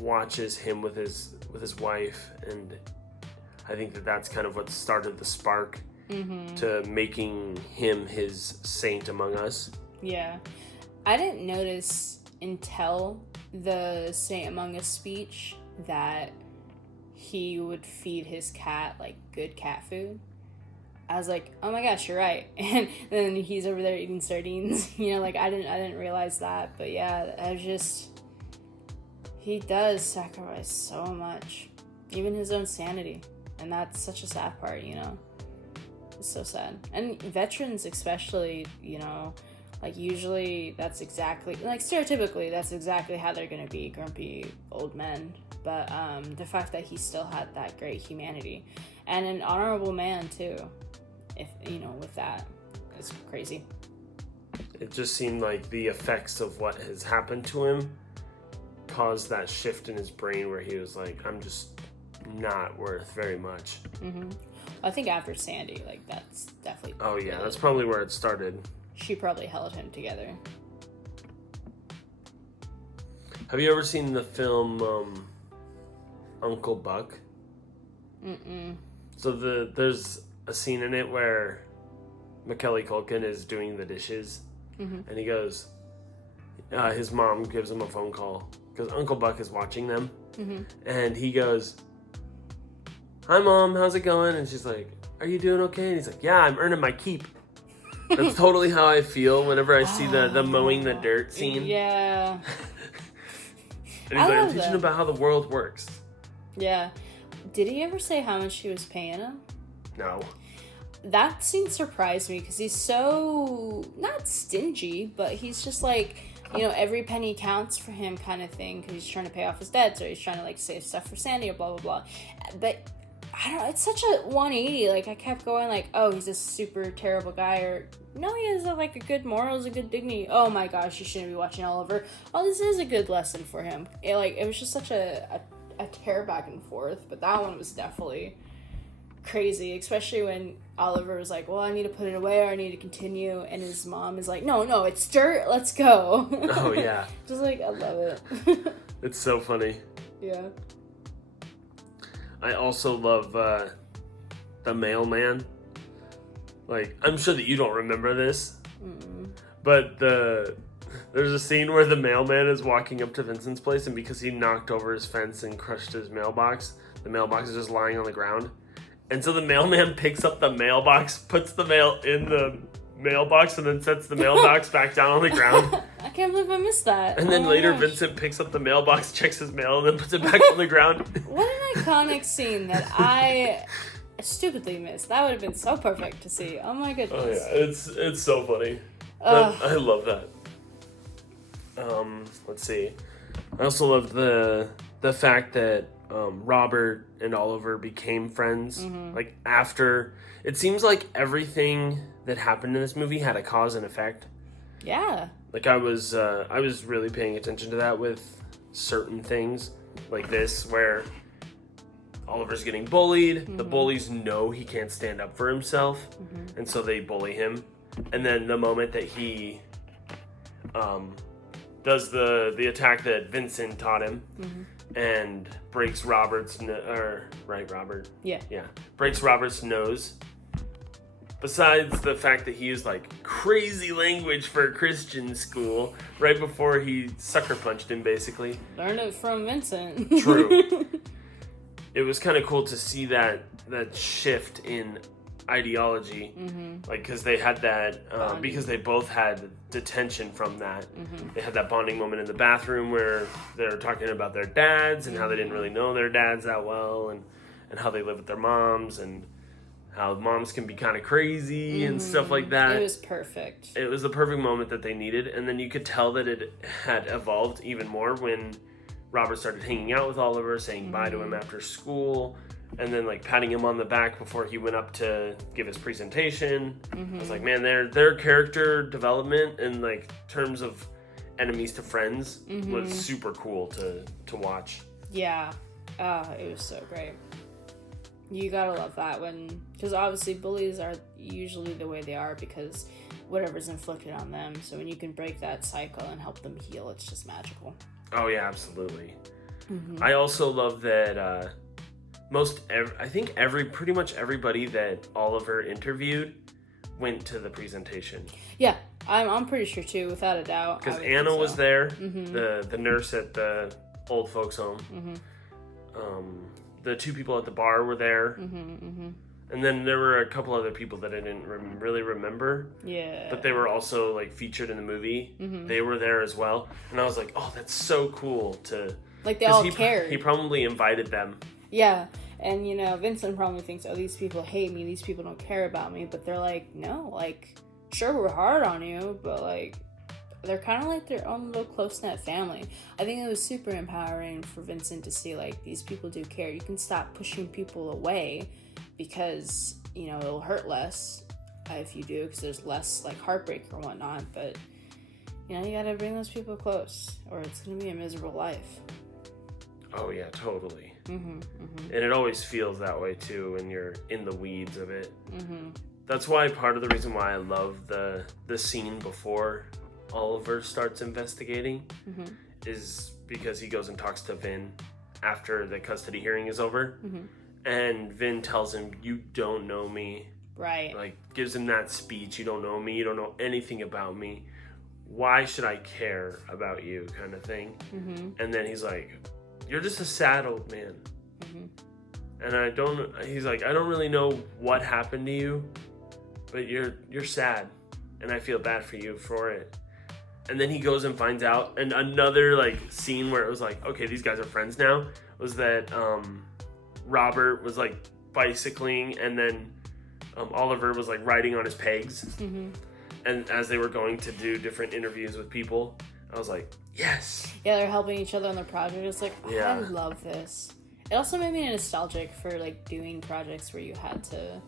watches him with his wife, and I think that's kind of what started the spark to making him his saint among us. Yeah, I didn't notice until the Saint Among Us speech that he would feed his cat like good cat food. I was like, oh my gosh, you're right. And then he's over there eating sardines. You know, like I didn't realize that. But yeah, he does sacrifice so much, even his own sanity, and that's such a sad part. You know, it's so sad. And veterans especially, you know. Like, usually that's exactly, like, stereotypically, that's exactly how they're gonna be, grumpy old men. But the fact that he still had that great humanity. And an honorable man, too. If, you know, with that. It's crazy. It just seemed like the effects of what has happened to him caused that shift in his brain where he was like, I'm just not worth very much. I think after Sandy, like, that's definitely... Oh, yeah, that's probably where it started. She probably held him together. Have you ever seen the film Uncle Buck? So there's a scene in it where Macaulay Culkin is doing the dishes, and he goes, his mom gives him a phone call because Uncle Buck is watching them, and he goes, hi Mom, how's it going? And she's like, are you doing okay? And he's like, yeah, I'm earning my keep. That's totally how I feel whenever I see the mowing the dirt scene. Yeah. And he's like, I'm teaching about how the world works. Yeah. Did he ever say how much he was paying him? No. That scene surprised me because he's so, not stingy, but he's just like, you know, every penny counts for him kind of thing because he's trying to pay off his debts or he's trying to like save stuff for Sandy or blah, blah, blah. But I don't know, it's such a 180. Like, I kept going like, oh, he's a super terrible guy or no, he has like a good morals, a good dignity. Oh my gosh, you shouldn't be watching Oliver. Oh, this is a good lesson for him. It was just such a tear back and forth, but that one was definitely crazy, especially when Oliver was like, well, I need to put it away or I need to continue, and his mom is like, no, it's dirt, let's go. Oh yeah. Just like, I love it. It's so funny. Yeah. I also love the mailman. Like, I'm sure that you don't remember this, but there's a scene where the mailman is walking up to Vincent's place, and because he knocked over his fence and crushed his mailbox, the mailbox is just lying on the ground. And so the mailman picks up the mailbox, puts the mail in the mailbox, and then sets the mailbox back down on the ground. I can't believe I missed that. And then later Vincent picks up the mailbox, checks his mail, and then puts it back on the ground. What an iconic scene that I stupidly missed. That would have been so perfect to see. Oh my goodness. Oh yeah, it's so funny. I love that. Let's see. I also love the fact that Robert and Oliver became friends. Like, after, it seems like everything that happened in this movie had a cause and effect. Yeah. Like, I was really paying attention to that with certain things like this, where Oliver's getting bullied. The bullies know he can't stand up for himself, and so they bully him. And then the moment that he does the attack that Vincent taught him, and breaks Robert's Robert? Yeah. Breaks Robert's nose. Besides the fact that he used like crazy language for a Christian school right before he sucker punched him, basically. Learned it from Vincent. True. It was kind of cool to see that shift in ideology, like, because they had that because they both had detention from that. They had that bonding moment in the bathroom where they're talking about their dads and how they didn't really know their dads that well, and how they live with their moms, and how moms can be kind of crazy and stuff like that. It was perfect. It was the perfect moment that they needed, and then you could tell that it had evolved even more when Robert started hanging out with Oliver, saying bye to him after school, and then like patting him on the back before he went up to give his presentation. I was like, man, their character development in like terms of enemies to friends was super cool to watch. Yeah. It was so great. You gotta love that because obviously bullies are usually the way they are because whatever's inflicted on them. So when you can break that cycle and help them heal, it's just magical. Oh yeah, absolutely. I also love that pretty much everybody that Oliver interviewed went to the presentation. Yeah, I'm pretty sure too, without a doubt. Because Anna was there, the nurse at the old folks home. The two people at the bar were there. And then there were a couple other people that I didn't really remember. Yeah. But they were also like featured in the movie. They were there as well. And I was like, oh, that's so cool to... Like, they all cared. He probably invited them. Yeah. And, Vincent probably thinks, oh, these people hate me. These people don't care about me. But they're like, no, like, sure, we're hard on you. But, like, they're kind of like their own little close-knit family. I think it was super empowering for Vincent to see, like, these people do care. You can stop pushing people away because, it'll hurt less if you do, because there's less, like, heartbreak or whatnot. But, you gotta bring those people close or it's gonna be a miserable life. Oh, yeah, totally. And it always feels that way, too, when you're in the weeds of it. That's why part of the reason why I love the scene before Oliver starts investigating is because he goes and talks to Vin after the custody hearing is over. And Vin tells him, you don't know me. Right. Like, gives him that speech, you don't know me, you don't know anything about me. Why should I care about you, kind of thing. And then he's like, you're just a sad old man. And he's like, I don't really know what happened to you, but you're sad. And I feel bad for you for it. And then he goes and finds out. And another like scene where it was like, okay, these guys are friends now, was that Robert was like bicycling, and then Oliver was like riding on his pegs. And as they were going to do different interviews with people, I was like, yes. Yeah, they're helping each other on their project. It's like, oh, yeah. I love this. It also made me nostalgic for like doing projects where you had to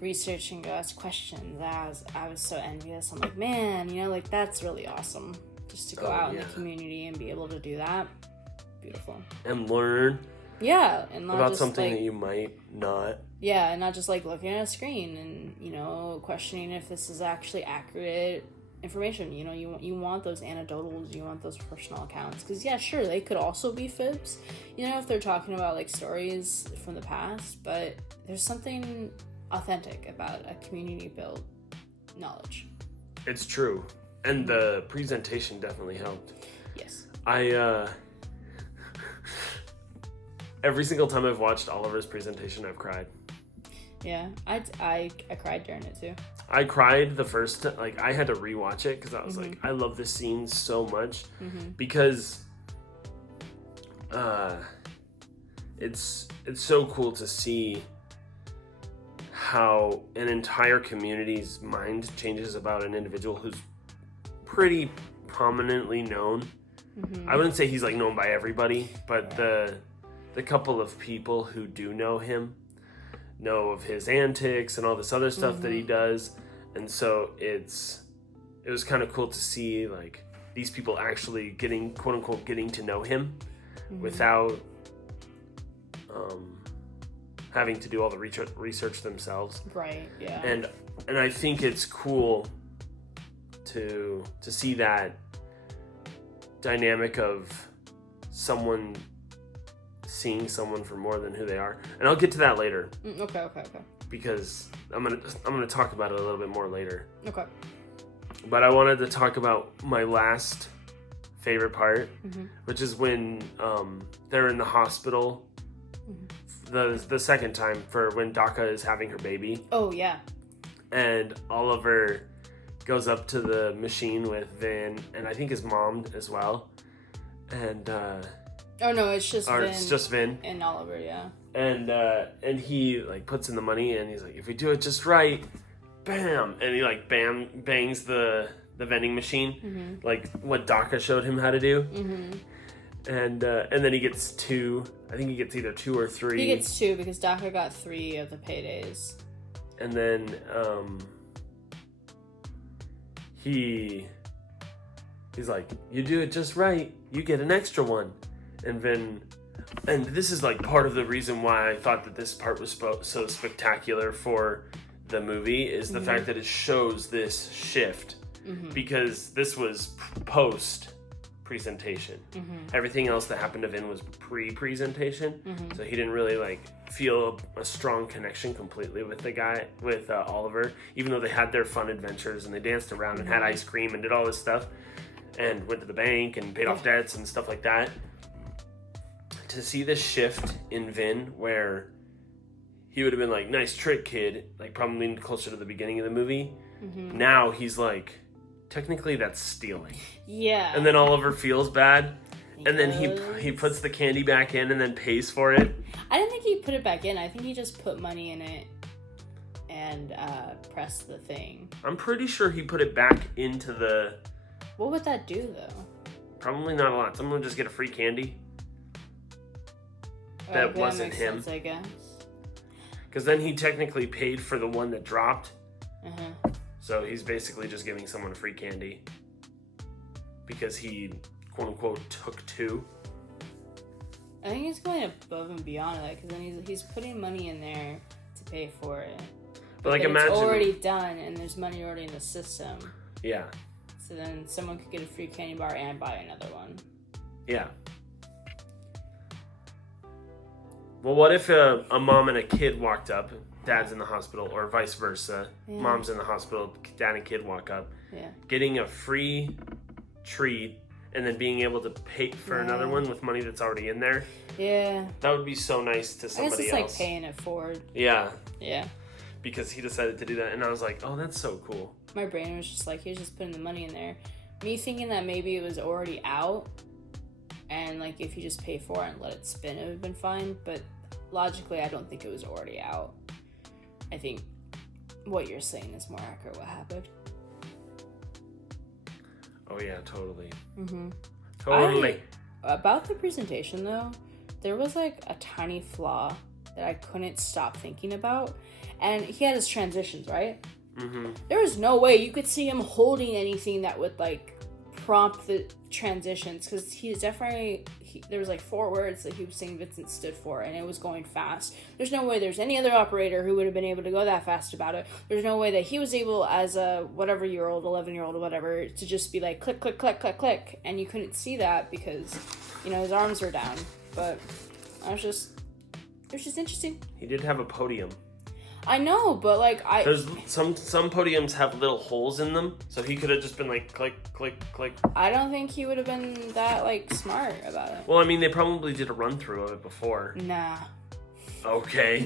research and go ask questions. I was so envious. I'm like, man, you know, like that's really awesome. Just to go out in the community and be able to do that. Beautiful. And learn. Yeah, and not about just something like, that you might not. Yeah, and not just like looking at a screen and, you know, questioning if this is actually accurate information. You know, you want those anecdotals, you want those personal accounts, because yeah, sure, they could also be fibs, you know, if they're talking about like stories from the past, but there's something authentic about a community built knowledge. It's true, and the presentation definitely helped. Yes. Every single time I've watched Oliver's presentation, I've cried. Yeah, I cried during it too. I cried the first time. Like, I had to rewatch it because I was like, I love this scene so much because it's so cool to see how an entire community's mind changes about an individual who's pretty prominently known. I wouldn't say he's like known by everybody, but the couple of people who do know him know of his antics and all this other stuff that he does, and so it was kind of cool to see like these people actually getting, quote unquote, getting to know him without having to do all the research themselves. Right. Yeah. And I think it's cool to see that dynamic of someone seeing someone for more than who they are, and I'll get to that later. Okay. Because I'm gonna talk about it a little bit more later. Okay. But I wanted to talk about my last favorite part, which is when they're in the hospital the second time for when Daka is having her baby. Oh yeah. And Oliver goes up to the machine with Vin and I think his mom as well, and oh no, it's just Vin. It's just Vin and Oliver, yeah. And he like puts in the money and he's like, if we do it just right, bam, and he like bangs the vending machine, like what Daka showed him how to do. And then he gets 2. I think he gets either 2 or 3. He gets 2 because Daka got 3 of the paydays. And then he's like, you do it just right, you get an extra one. And this is like part of the reason why I thought that this part was so spectacular for the movie is the fact that it shows this shift, because this was post presentation. Everything else that happened to Vin was pre-presentation, so he didn't really like feel a strong connection completely with Oliver, even though they had their fun adventures and they danced around and had ice cream and did all this stuff and went to the bank and paid off debts and stuff like that. To see this shift in Vin where he would have been like, nice trick, kid, like probably closer to the beginning of the movie, now he's like, technically that's stealing. Yeah. And then Oliver feels bad, and then he puts the candy back in and then pays for it. I didn't think he put it back in. I think he just put money in it and pressed the thing. I'm pretty sure he put it back into the... What would that do, though? Probably not a lot. Someone would just get a free candy. That wasn't him. Sense, I guess. Because then he technically paid for the one that dropped. So he's basically just giving someone free candy. Because he, quote unquote, took 2. I think he's going above and beyond that, because then he's putting money in there to pay for it. But like, imagine it's already done and there's money already in the system. Yeah. So then someone could get a free candy bar and buy another one. Yeah. Well, what if a mom and a kid walked up, dad's in the hospital, or vice versa, mom's in the hospital, dad and kid walk up, getting a free treat, and then being able to pay for another one with money that's already in there? Yeah. That would be so nice to somebody else. I guess it's like paying it forward. Yeah. Yeah. Because he decided to do that, and I was like, oh, that's so cool. My brain was just like, he's just putting the money in there. Me thinking that maybe it was already out, and like if you just pay for it and let it spin, it would have been fine. But logically, I don't think it was already out. I think what you're saying is more accurate what happened. Oh yeah, totally. Totally. About the presentation though, there was like a tiny flaw that I couldn't stop thinking about. And he had his transitions, right? Mm-hmm. There was no way you could see him holding anything that would, like, prompt the transitions, because he's definitely... there was, like, 4 words that he was saying Vincent stood for, and it was going fast. There's no way there's any other operator who would have been able to go that fast about it. There's no way that he was able, as a whatever-year-old, 11-year-old, or whatever, to just be like, click, click, click, click, click, and you couldn't see that because, you know, his arms were down. But it was just interesting. He did have a podium. I know, but, like, There's some podiums have little holes in them, so he could have just been like, click, click, click. I don't think he would have been that, like, smart about it. Well, I mean, they probably did a run-through of it before. Nah. Okay.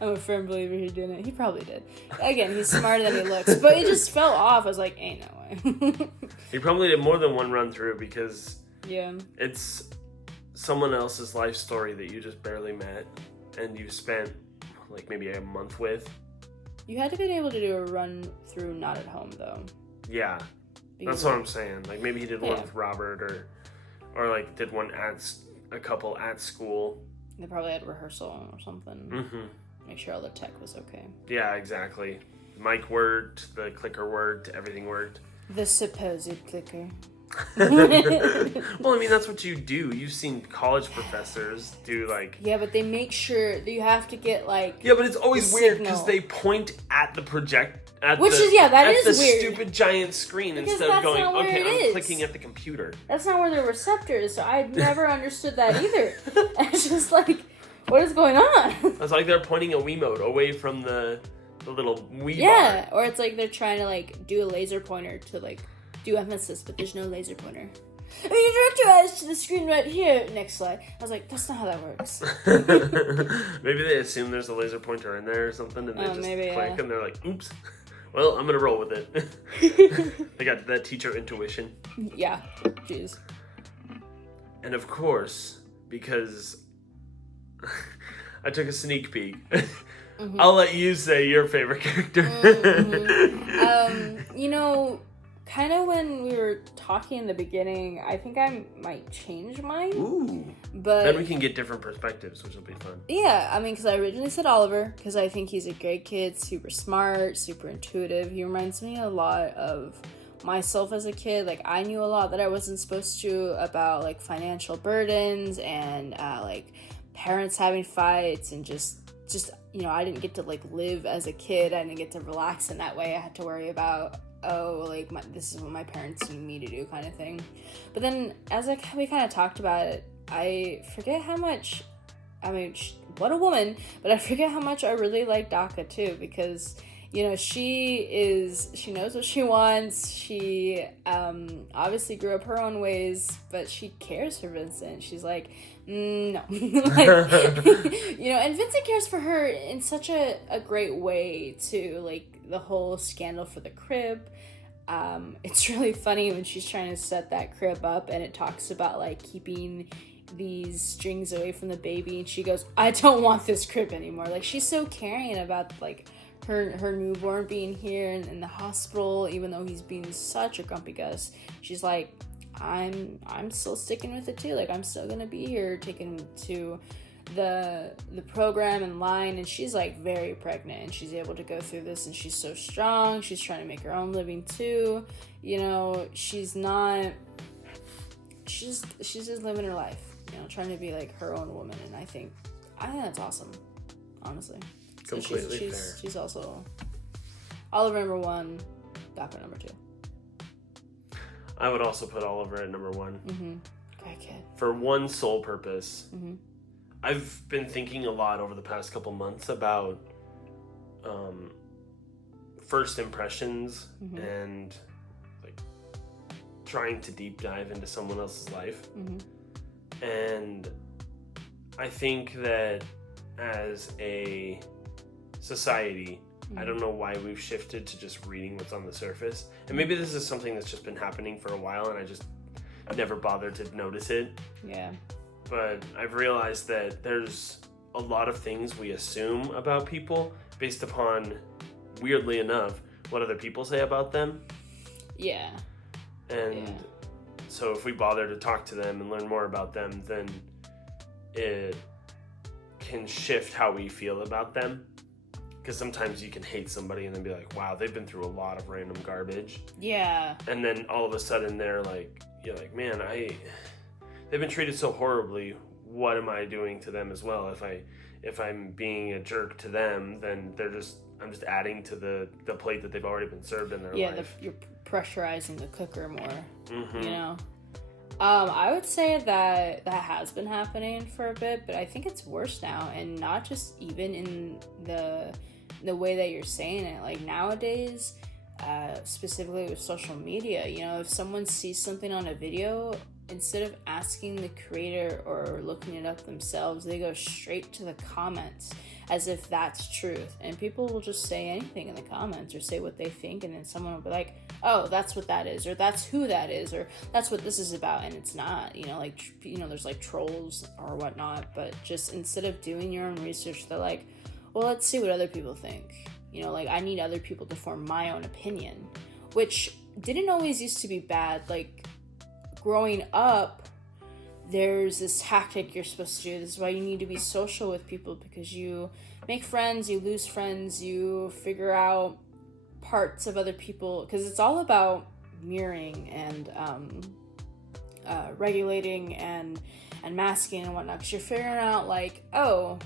I'm a firm believer he didn't. He probably did. Again, he's smarter than he looks, but it just fell off. I was like, ain't no way. He probably did more than one run-through because it's someone else's life story that you just barely met and you spent like maybe a month with. You had to be able to do a run through not at home though. Yeah. That's what I'm saying. Like maybe he did one with Robert or like did one a couple at school. They probably had rehearsal or something. Mm-hmm. Make sure all the tech was okay. Yeah, exactly. The mic worked, the clicker worked, everything worked. The supposed clicker. Well, I mean, that's what you do. You've seen college professors do, like... Yeah, but they make sure that you have to get, like... Yeah, but it's always weird because they point at the project... that is weird. Stupid giant screen because instead of going, okay, I'm clicking at the computer. That's not where the receptor is, so I never understood that either. It's just like, what is going on? It's like they're pointing a Wiimote away from the little Wii bar. Yeah, or it's like they're trying to, like, do a laser pointer to, like... do emphasis, but there's no laser pointer. I mean, you direct your eyes to the screen right here. Next slide. I was like, that's not how that works. Maybe they assume there's a laser pointer in there or something, and they just click, and they're like, oops. Well, I'm gonna roll with it. They got that teacher intuition. Yeah, jeez. And of course, because I took a sneak peek, I'll let you say your favorite character. You know, kind of when we were talking in the beginning, I think I might change mine. Ooh. But then we can get different perspectives, which will be fun. Yeah, I mean, because I originally said Oliver, because I think he's a great kid, super smart, super intuitive. He reminds me a lot of myself as a kid. Like, I knew a lot that I wasn't supposed to about, like, financial burdens and, like, parents having fights and just, you know, I didn't get to, like, live as a kid. I didn't get to relax in that way. I had to worry about, like, this is what my parents need me to do kind of thing. But then, as we kind of talked about it, I forget how much, I mean, what a woman, but I forget how much I really like Daka too, because, you know, she knows what she wants. She obviously grew up her own ways, but she cares for Vincent. She's like, no. Like, you know, and Vincent cares for her in such a great way too, like the whole scandal for the crib. It's really funny when she's trying to set that crib up and it talks about, like, keeping these strings away from the baby, and she goes, I don't want this crib anymore. Like, she's so caring about, like, her newborn being here and in the hospital, even though he's being such a grumpy Gus. She's like, I'm still sticking with it too. Like, I'm still gonna be here, taking him to the program and line, and she's, like, very pregnant, and she's able to go through this, and she's so strong. She's trying to make her own living too. You know, she's just living her life, you know, trying to be, like, her own woman, and I think that's awesome, honestly. So Completely fair. She's also Oliver number 1, Daka number 2. I would also put Oliver at number 1. Mm-hmm. Great kid. For one sole purpose. Mm-hmm. I've been thinking a lot over the past couple months about first impressions and, like, trying to deep dive into someone else's life. Mm-hmm. And I think that as a society, I don't know why we've shifted to just reading what's on the surface. And maybe this is something that's just been happening for a while and I just never bothered to notice it. Yeah. But I've realized that there's a lot of things we assume about people based upon, weirdly enough, what other people say about them. Yeah. And so if we bother to talk to them and learn more about them, then it can shift how we feel about them. Because sometimes you can hate somebody and then be like, wow, they've been through a lot of random garbage. Yeah. And then all of a sudden you're like, man, they've been treated so horribly. What am I doing to them as well? If I'm being a jerk to them, then I'm just adding to the plate that they've already been served in their life. You're pressurizing the cooker more, Mm-hmm. you know? I would say that has been happening for a bit, but I think it's worse now, and not just even in the way that you're saying it. Like nowadays, specifically with social media, you know, if someone sees something on a video, instead of asking the creator or looking it up themselves, they go straight to the comments as if that's truth. And people will just say anything in the comments or say what they think, and then someone will be like, oh, that's what that is, or that's who that is, or that's what this is about, and it's not, you know, like, you know, there's like trolls or whatnot, but just instead of doing your own research, they're like, well, let's see what other people think. You know, like, I need other people to form my own opinion, which didn't always used to be bad. Like, growing up, there's this tactic you're supposed to do. This is why you need to be social with people, because you make friends, you lose friends, you figure out parts of other people, because it's all about mirroring and regulating and masking and whatnot, because you're figuring out like, oh,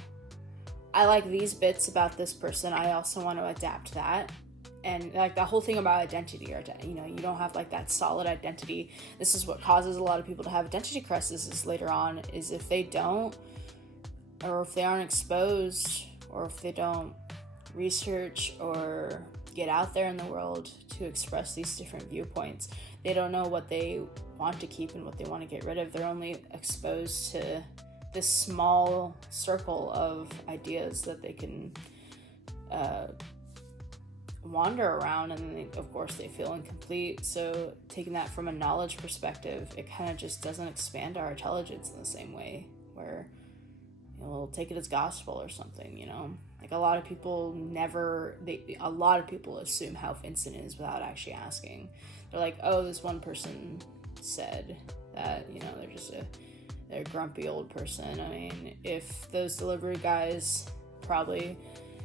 I like these bits about this person, I also want to adapt that. And like the whole thing about identity, or, you know, you don't have like that solid identity. This is what causes a lot of people to have identity crises later on, is if they don't, or if they aren't exposed, or if they don't research or get out there in the world to express these different viewpoints. They don't know what they want to keep and what they want to get rid of. They're only exposed to this small circle of ideas that they can wander around, and then of course they feel incomplete. So taking that from a knowledge perspective, it kind of just doesn't expand our intelligence in the same way, where, you know, we'll take it as gospel or something, you know. Like a lot of people assume how Vincent is without actually asking. They're like, oh, this one person said that, you know, they're a grumpy old person. I mean, if those delivery guys probably,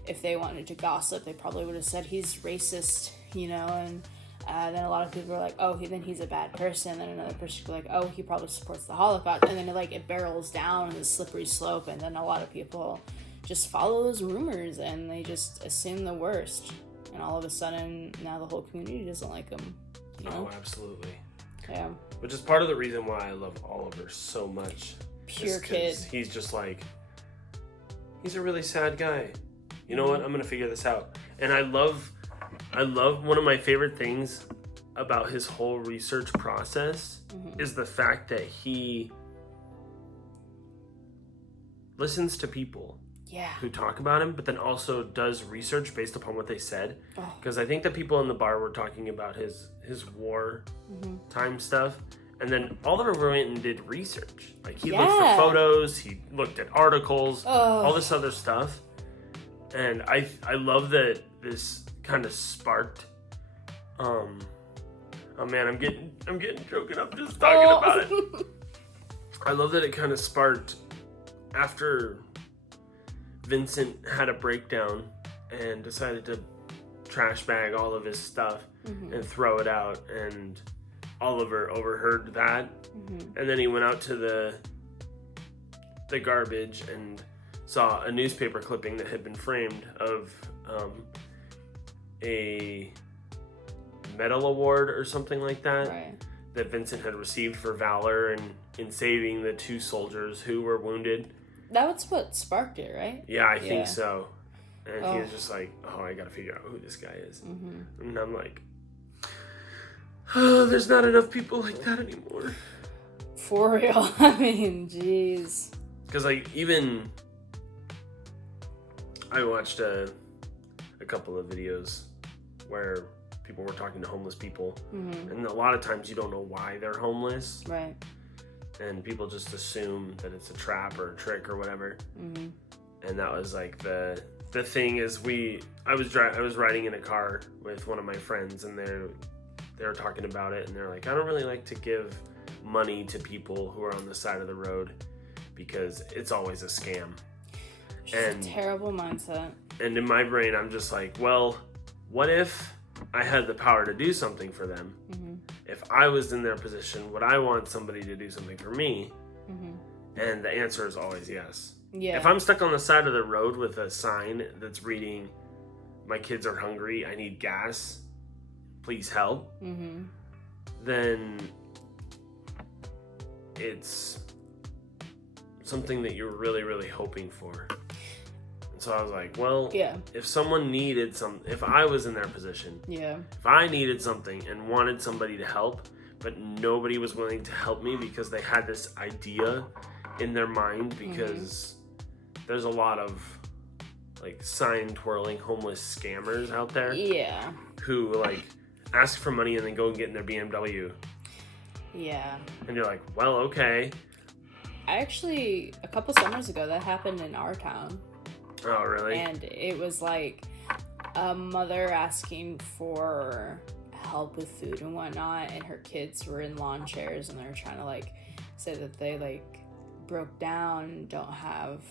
if they wanted to gossip, they probably would have said he's racist, you know, and then a lot of people are like, oh, then he's a bad person. Then another person could be like, oh, he probably supports the Holocaust. And then it barrels down in this slippery slope, and then a lot of people just follow those rumors and they just assume the worst, and all of a sudden now the whole community doesn't like him, you know? Oh, absolutely. Yeah. Which is part of the reason why I love Oliver so much. Pure kid. He's just like, he's a really sad guy. You know what? I'm gonna figure this out. And I love one of my favorite things about his whole research process is the fact that he listens to people who talk about him, but then also does research based upon what they said. Because I think the people in the bar were talking about his war time stuff, and then Oliver went and did research. Like he looked for photos, he looked at articles, all this other stuff. And I love that this kind of sparked. Oh man, I'm getting choking up just talking about it. I love that it kind of sparked after Vincent had a breakdown and decided to trash bag all of his stuff and throw it out, and Oliver overheard that, and then he went out to the garbage and saw a newspaper clipping that had been framed of a medal award or something like that, that Vincent had received for valor in saving the 2 soldiers who were wounded. That was what sparked it, right? Yeah, I think so. And he was just like, oh, I gotta figure out who this guy is. And I'm like, oh, there's not enough people like that anymore. For real. I mean, jeez. Because like, even I watched a couple of videos where people were talking to homeless people, and a lot of times you don't know why they're homeless, right? And people just assume that it's a trap or a trick or whatever. And that was like the thing is I was riding in a car with one of my friends, and they were talking about it, and they're like, I don't really like to give money to people who are on the side of the road because it's always a scam. It's a terrible mindset. And in my brain, I'm just like, well, what if I had the power to do something for them? Mm-hmm. If I was in their position, would I want somebody to do something for me? Mm-hmm. And the answer is always yes. Yeah. If I'm stuck on the side of the road with a sign that's reading, "My kids are hungry, I need gas, please help," mm-hmm. then it's something that you're really, really hoping for. And so I was like, well, yeah. if someone needed if I was in their position, yeah. if I needed something and wanted somebody to help, but nobody was willing to help me because they had this idea in their mind, because there's a lot of like sign twirling homeless scammers out there. Yeah. Who like ask for money and then go and get in their BMW. Yeah. And you're like, well, okay. Actually, a couple summers ago, that happened in our town. Oh, really? And it was like a mother asking for help with food and whatnot, and her kids were in lawn chairs, and they were trying to like say that they like broke down, don't have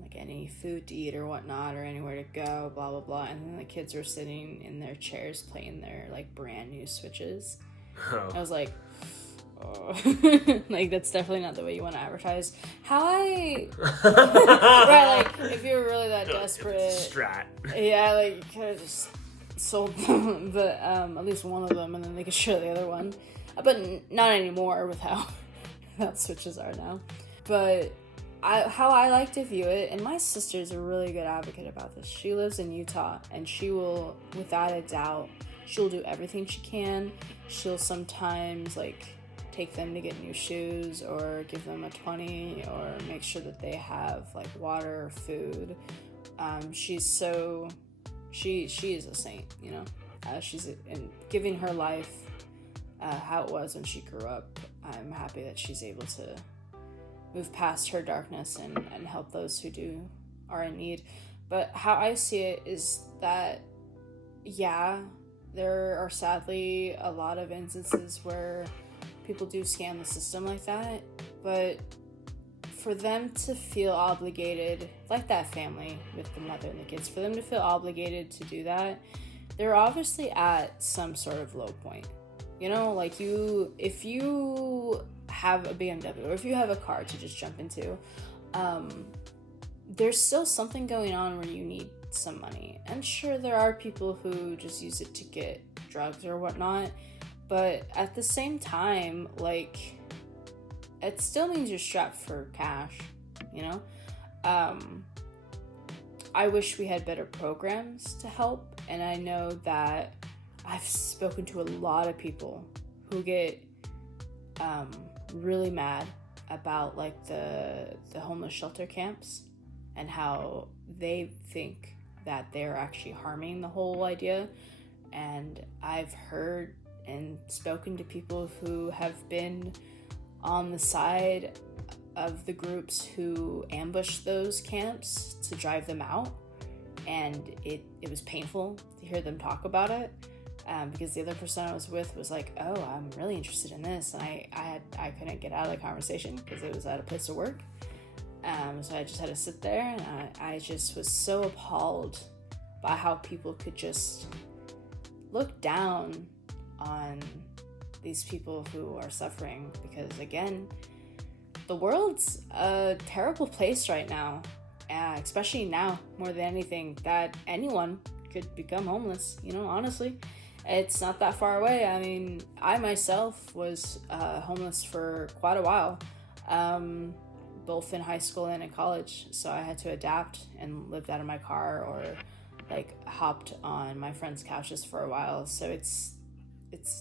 like any food to eat or whatnot, or anywhere to go, blah blah blah. And then the kids were sitting in their chairs playing their like brand new Switches. Oh. I was like, oh. Like, that's definitely not the way you want to advertise. Right, like if you're really that desperate, strat. Yeah, like you could have just sold them, but at least one of them, and then they could share the other one. But not anymore with how Switches are now. But how I like to view it, and my sister's a really good advocate about this. She lives in Utah, and she will, without a doubt, she'll do everything she can. She'll sometimes like take them to get new shoes, or give them a 20, or make sure that they have like water or food. She is a saint, you know. She's in giving her life how it was when she grew up. I'm happy that she's able to move past her darkness and help those who are in need. But how I see it is that, yeah, there are sadly a lot of instances where people do scam the system like that, but for them to feel obligated, like that family with the mother and the kids, for them to feel obligated to do that, they're obviously at some sort of low point. You know, like if you have a BMW, or if you have a car to just jump into, there's still something going on where you need some money. And sure, there are people who just use it to get drugs or whatnot, but at the same time, like, it still means you're strapped for cash, you know? I wish we had better programs to help, and I know that I've spoken to a lot of people who get really mad about like the homeless shelter camps, and how they think that they're actually harming the whole idea. And I've heard and spoken to people who have been on the side of the groups who ambushed those camps to drive them out, and it was painful to hear them talk about it, because the other person I was with was like, oh, I'm really interested in this, and I couldn't get out of the conversation because it was at a place of work, so I just had to sit there, and I just was so appalled by how people could just look down on these people who are suffering, because again, the world's a terrible place right now, especially now more than anything, that anyone could become homeless, you know. Honestly, it's not that far away. I mean, I myself was homeless for quite a while, both in high school and in college, so I had to adapt and lived out of my car, or like hopped on my friends' couches for a while. So it's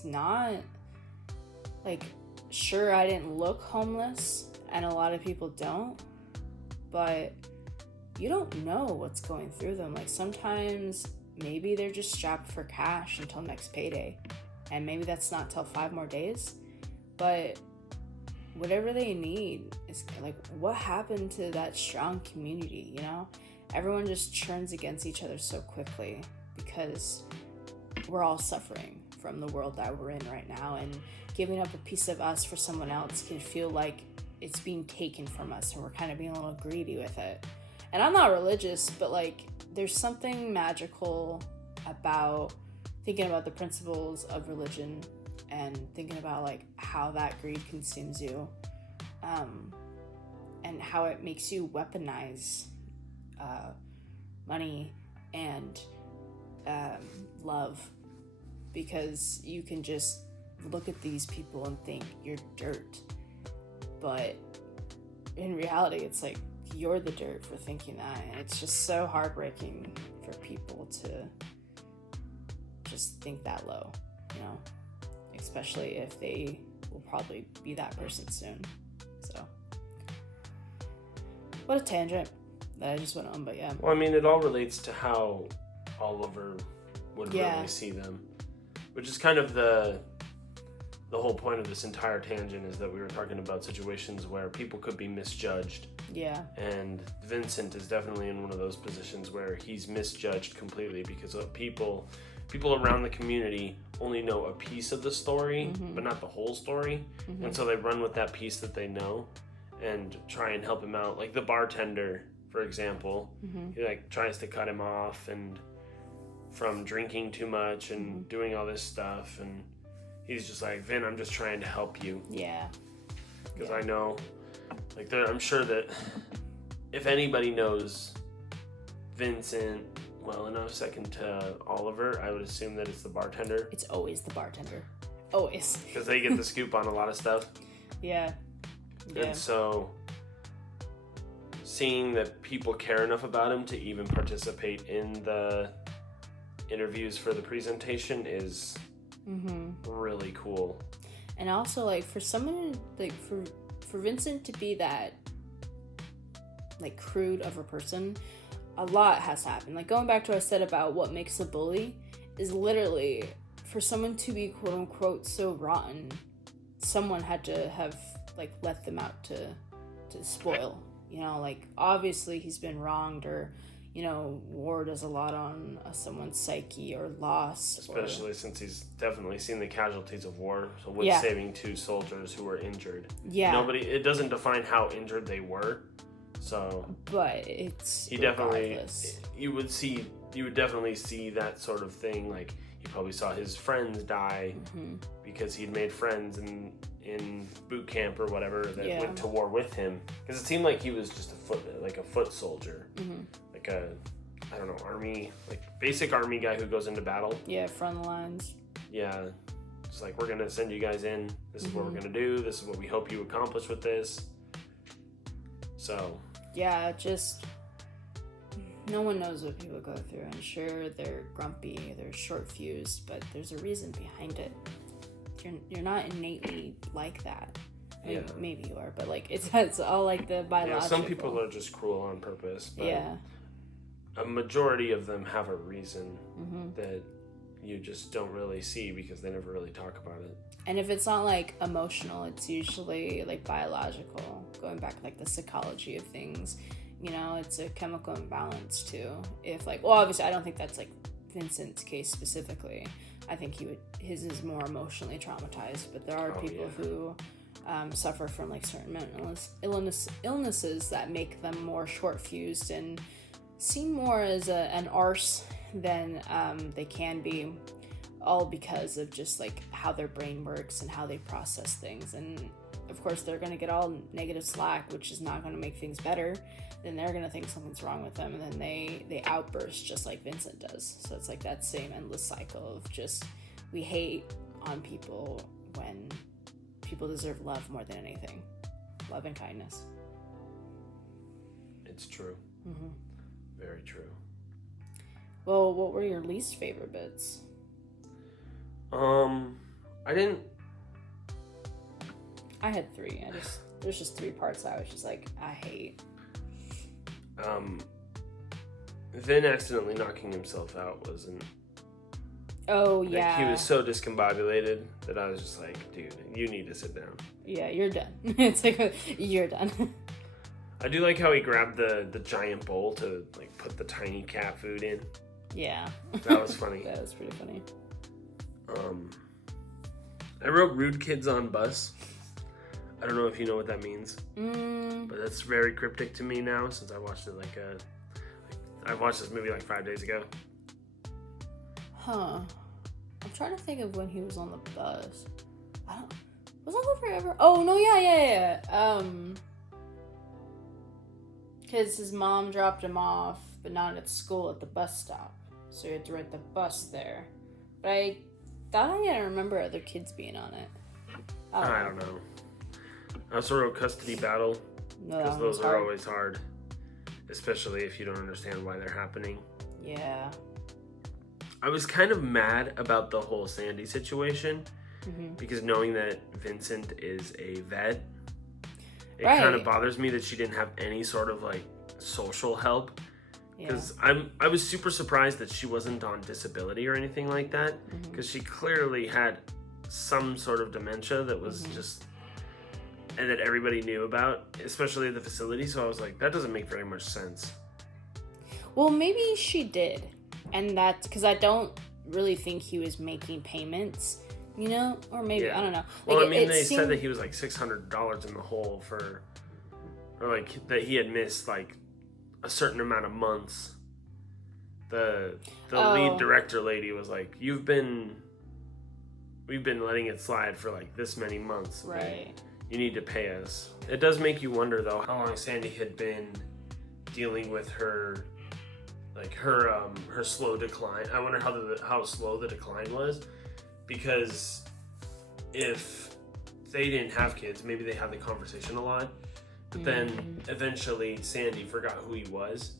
not like, sure, I didn't look homeless, and a lot of people don't, but you don't know what's going through them. Like, sometimes maybe they're just strapped for cash until next payday, and maybe that's not till 5 more days, but whatever they need is like, what happened to that strong community, you know? Everyone just turns against each other so quickly because we're all suffering from the world that we're in right now, and giving up a piece of us for someone else can feel like it's being taken from us and we're kind of being a little greedy with it. And I'm not religious, but like there's something magical about thinking about the principles of religion and thinking about like how that greed consumes you, and how it makes you weaponize money and love, because you can just look at these people and think you're dirt, but in reality it's like you're the dirt for thinking that. And it's just so heartbreaking for people to just think that low, you know, especially if they will probably be that person soon. So what a tangent that I just went on, but yeah. Well, I mean, it all relates to how Oliver would really see them, which is kind of the whole point of this entire tangent, is that we were talking about situations where people could be misjudged. Yeah. And Vincent is definitely in one of those positions where he's misjudged completely because of people around the community only know a piece of the story, but not the whole story. And so they run with that piece that they know and try and help him out. Like the bartender, for example, he like tries to cut him off and from drinking too much and doing all this stuff, and he's just like, Vin, I'm just trying to help you. Yeah. Because I know, like, I'm sure that if anybody knows Vincent well enough, second to Oliver, I would assume that it's the bartender. It's always the bartender. Always. Because they get the scoop on a lot of stuff. Yeah. And so, seeing that people care enough about him to even participate in the interviews for the presentation is really cool. And also, like, for someone, like, for Vincent to be that, like, crude of a person, a lot has happened. Like, going back to what I said about what makes a bully is literally, for someone to be quote-unquote so rotten, someone had to have, like, let them out to spoil. You know, like, obviously he's been wronged, or, you know, war does a lot on someone's psyche or loss. Especially since he's definitely seen the casualties of war. So with saving 2 soldiers who were injured. Yeah. It doesn't define how injured they were. So. But it's. You would definitely see that sort of thing. Like, he probably saw his friends die because he'd made friends in boot camp or whatever that went to war with him. Because it seemed like he was just a foot soldier. Like a, I don't know, army, like basic army guy who goes into battle. Yeah, front lines. Yeah. It's like, we're going to send you guys in. This is what we're going to do. This is what we hope you accomplish with this. So. Yeah, just, no one knows what people go through. I'm sure they're grumpy, they're short-fused, but there's a reason behind it. You're not innately like that. Maybe you are, but like it's all like the biological. Yeah, some people are just cruel on purpose. But a majority of them have a reason that you just don't really see because they never really talk about it. And if it's not like emotional, it's usually like biological. Going back like the psychology of things, you know, it's a chemical imbalance too. If like, well, obviously I don't think that's like Vincent's case specifically. I think his is more emotionally traumatized, but there are people who suffer from like certain mental illnesses that make them more short-fused and seen more as an arse than they can be, all because of just like how their brain works and how they process things. And of course they're going to get all negative slack, which is not going to make things better. Then they're going to think something's wrong with them, and then they outburst just like Vincent does. So it's like that same endless cycle of just, we hate on people when people deserve love more than anything. Love and kindness. It's true. Very true. Well, what were your least favorite bits? I had 3. There's just 3 parts I was just like, I hate. Vin accidentally knocking himself out wasn't. Oh, like, yeah. He was so discombobulated that I was just like, dude, you need to sit down. Yeah, you're done. It's like, you're done. I do like how he grabbed the giant bowl to like put the tiny cat food in. Yeah. That was funny. That was pretty funny. I wrote rude kids on bus. I don't know if you know what that means, but that's very cryptic to me now since I watched it I watched this movie like 5 days ago. Huh. I'm trying to think of when he was on the bus. Was that forever? Oh, no, yeah. Because his mom dropped him off, but not at school, at the bus stop. So he had to ride the bus there. But I thought I didn't remember other kids being on it. I don't know. I also wrote custody battle, because those are always hard. Especially if you don't understand why they're happening. Yeah. I was kind of mad about the whole Sandy situation, because knowing that Vincent is a vet, it kind of bothers me that she didn't have any sort of like social help. Because I was super surprised that she wasn't on disability or anything like that, because she clearly had some sort of dementia that was just, and that everybody knew about, especially at the facility. So I was like, that doesn't make very much sense. Well, maybe she did. And that's because I don't really think he was making payments, you know? Or maybe, I don't know. Well, I mean, they said that he was like $600 in the hole or like that he had missed like a certain amount of months. The lead director lady was like, we've been letting it slide for like this many months. Right. You need to pay us. It does make you wonder though how long Sandy had been dealing with her slow decline. I wonder how slow the decline was, because if they didn't have kids, maybe they had the conversation a lot, but then eventually Sandy forgot who he was,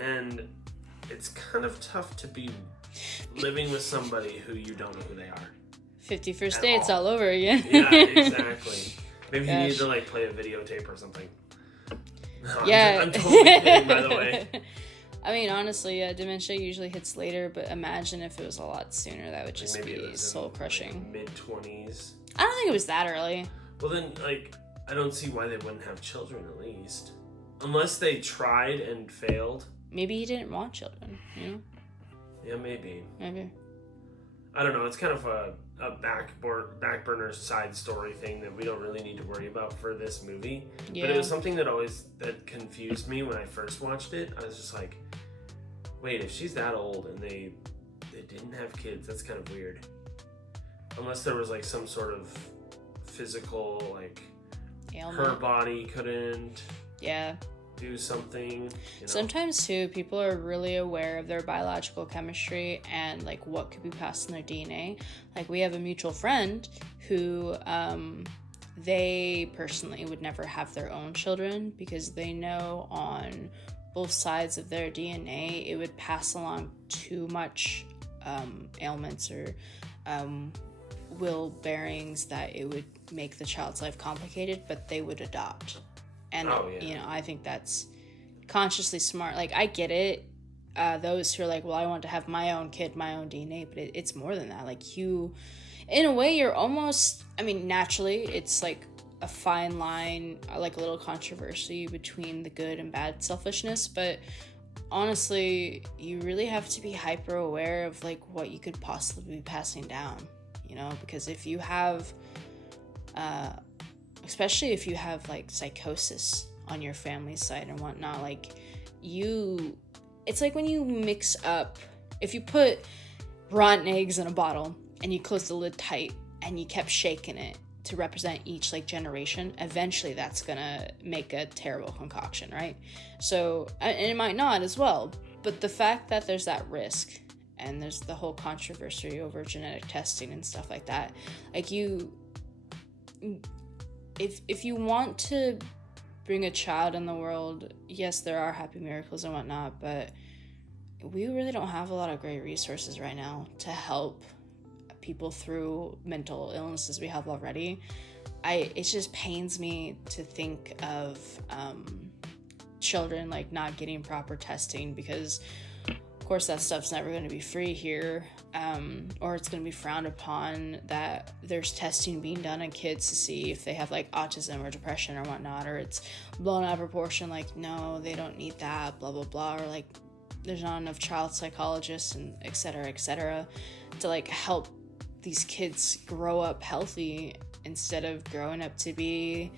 and it's kind of tough to be living with somebody who you don't know who they are. 51st dates all over again. Yeah, exactly. Maybe you need to like play a videotape or something. No, yeah. I'm totally kidding, by the way. I mean, honestly, dementia usually hits later, but imagine if it was a lot sooner. That would just be soul-crushing. Like mid-20s. I don't think it was that early. Well, then, like, I don't see why they wouldn't have children, at least. Unless they tried and failed. Maybe he didn't want children, you know? Yeah, maybe. Maybe. I don't know. It's kind of a back burner side story thing that we don't really need to worry about for this movie. Yeah. But it was something that confused me when I first watched it. I was just like, wait, if she's that old and they didn't have kids, that's kind of weird. Unless there was like some sort of physical, like, ailment. Her body couldn't do something. You know? Sometimes too, people are really aware of their biological chemistry and like what could be passed in their DNA. Like we have a mutual friend who they personally would never have their own children because they know on both sides of their DNA it would pass along too much ailments or will bearings that it would make the child's life complicated, but they would adopt. And, you know, I think that's consciously smart. Like, I get it. Those who are like, well, I want to have my own kid, my own DNA, but it's more than that. Like, you, in a way, you're almost, I mean, naturally, it's like a fine line, like a little controversy between the good and bad selfishness. But honestly, you really have to be hyper aware of, like, what you could possibly be passing down, you know? Because if you have, especially if you have like psychosis on your family's side and whatnot, like it's like when you mix up, if you put rotten eggs in a bottle and you close the lid tight and you kept shaking it to represent each like generation, eventually that's gonna make a terrible concoction, right? So, and it might not as well, but the fact that there's that risk and there's the whole controversy over genetic testing and stuff like that, like if you want to bring a child in the world, yes, there are happy miracles and whatnot, but we really don't have a lot of great resources right now to help people through mental illnesses we have already. It just pains me to think of children like not getting proper testing because of course that stuff's never going to be free here, or it's going to be frowned upon that there's testing being done on kids to see if they have like autism or depression or whatnot, or it's blown out of proportion, like no, they don't need that, blah blah blah, or like there's not enough child psychologists and et cetera to like help these kids grow up healthy instead of growing up to be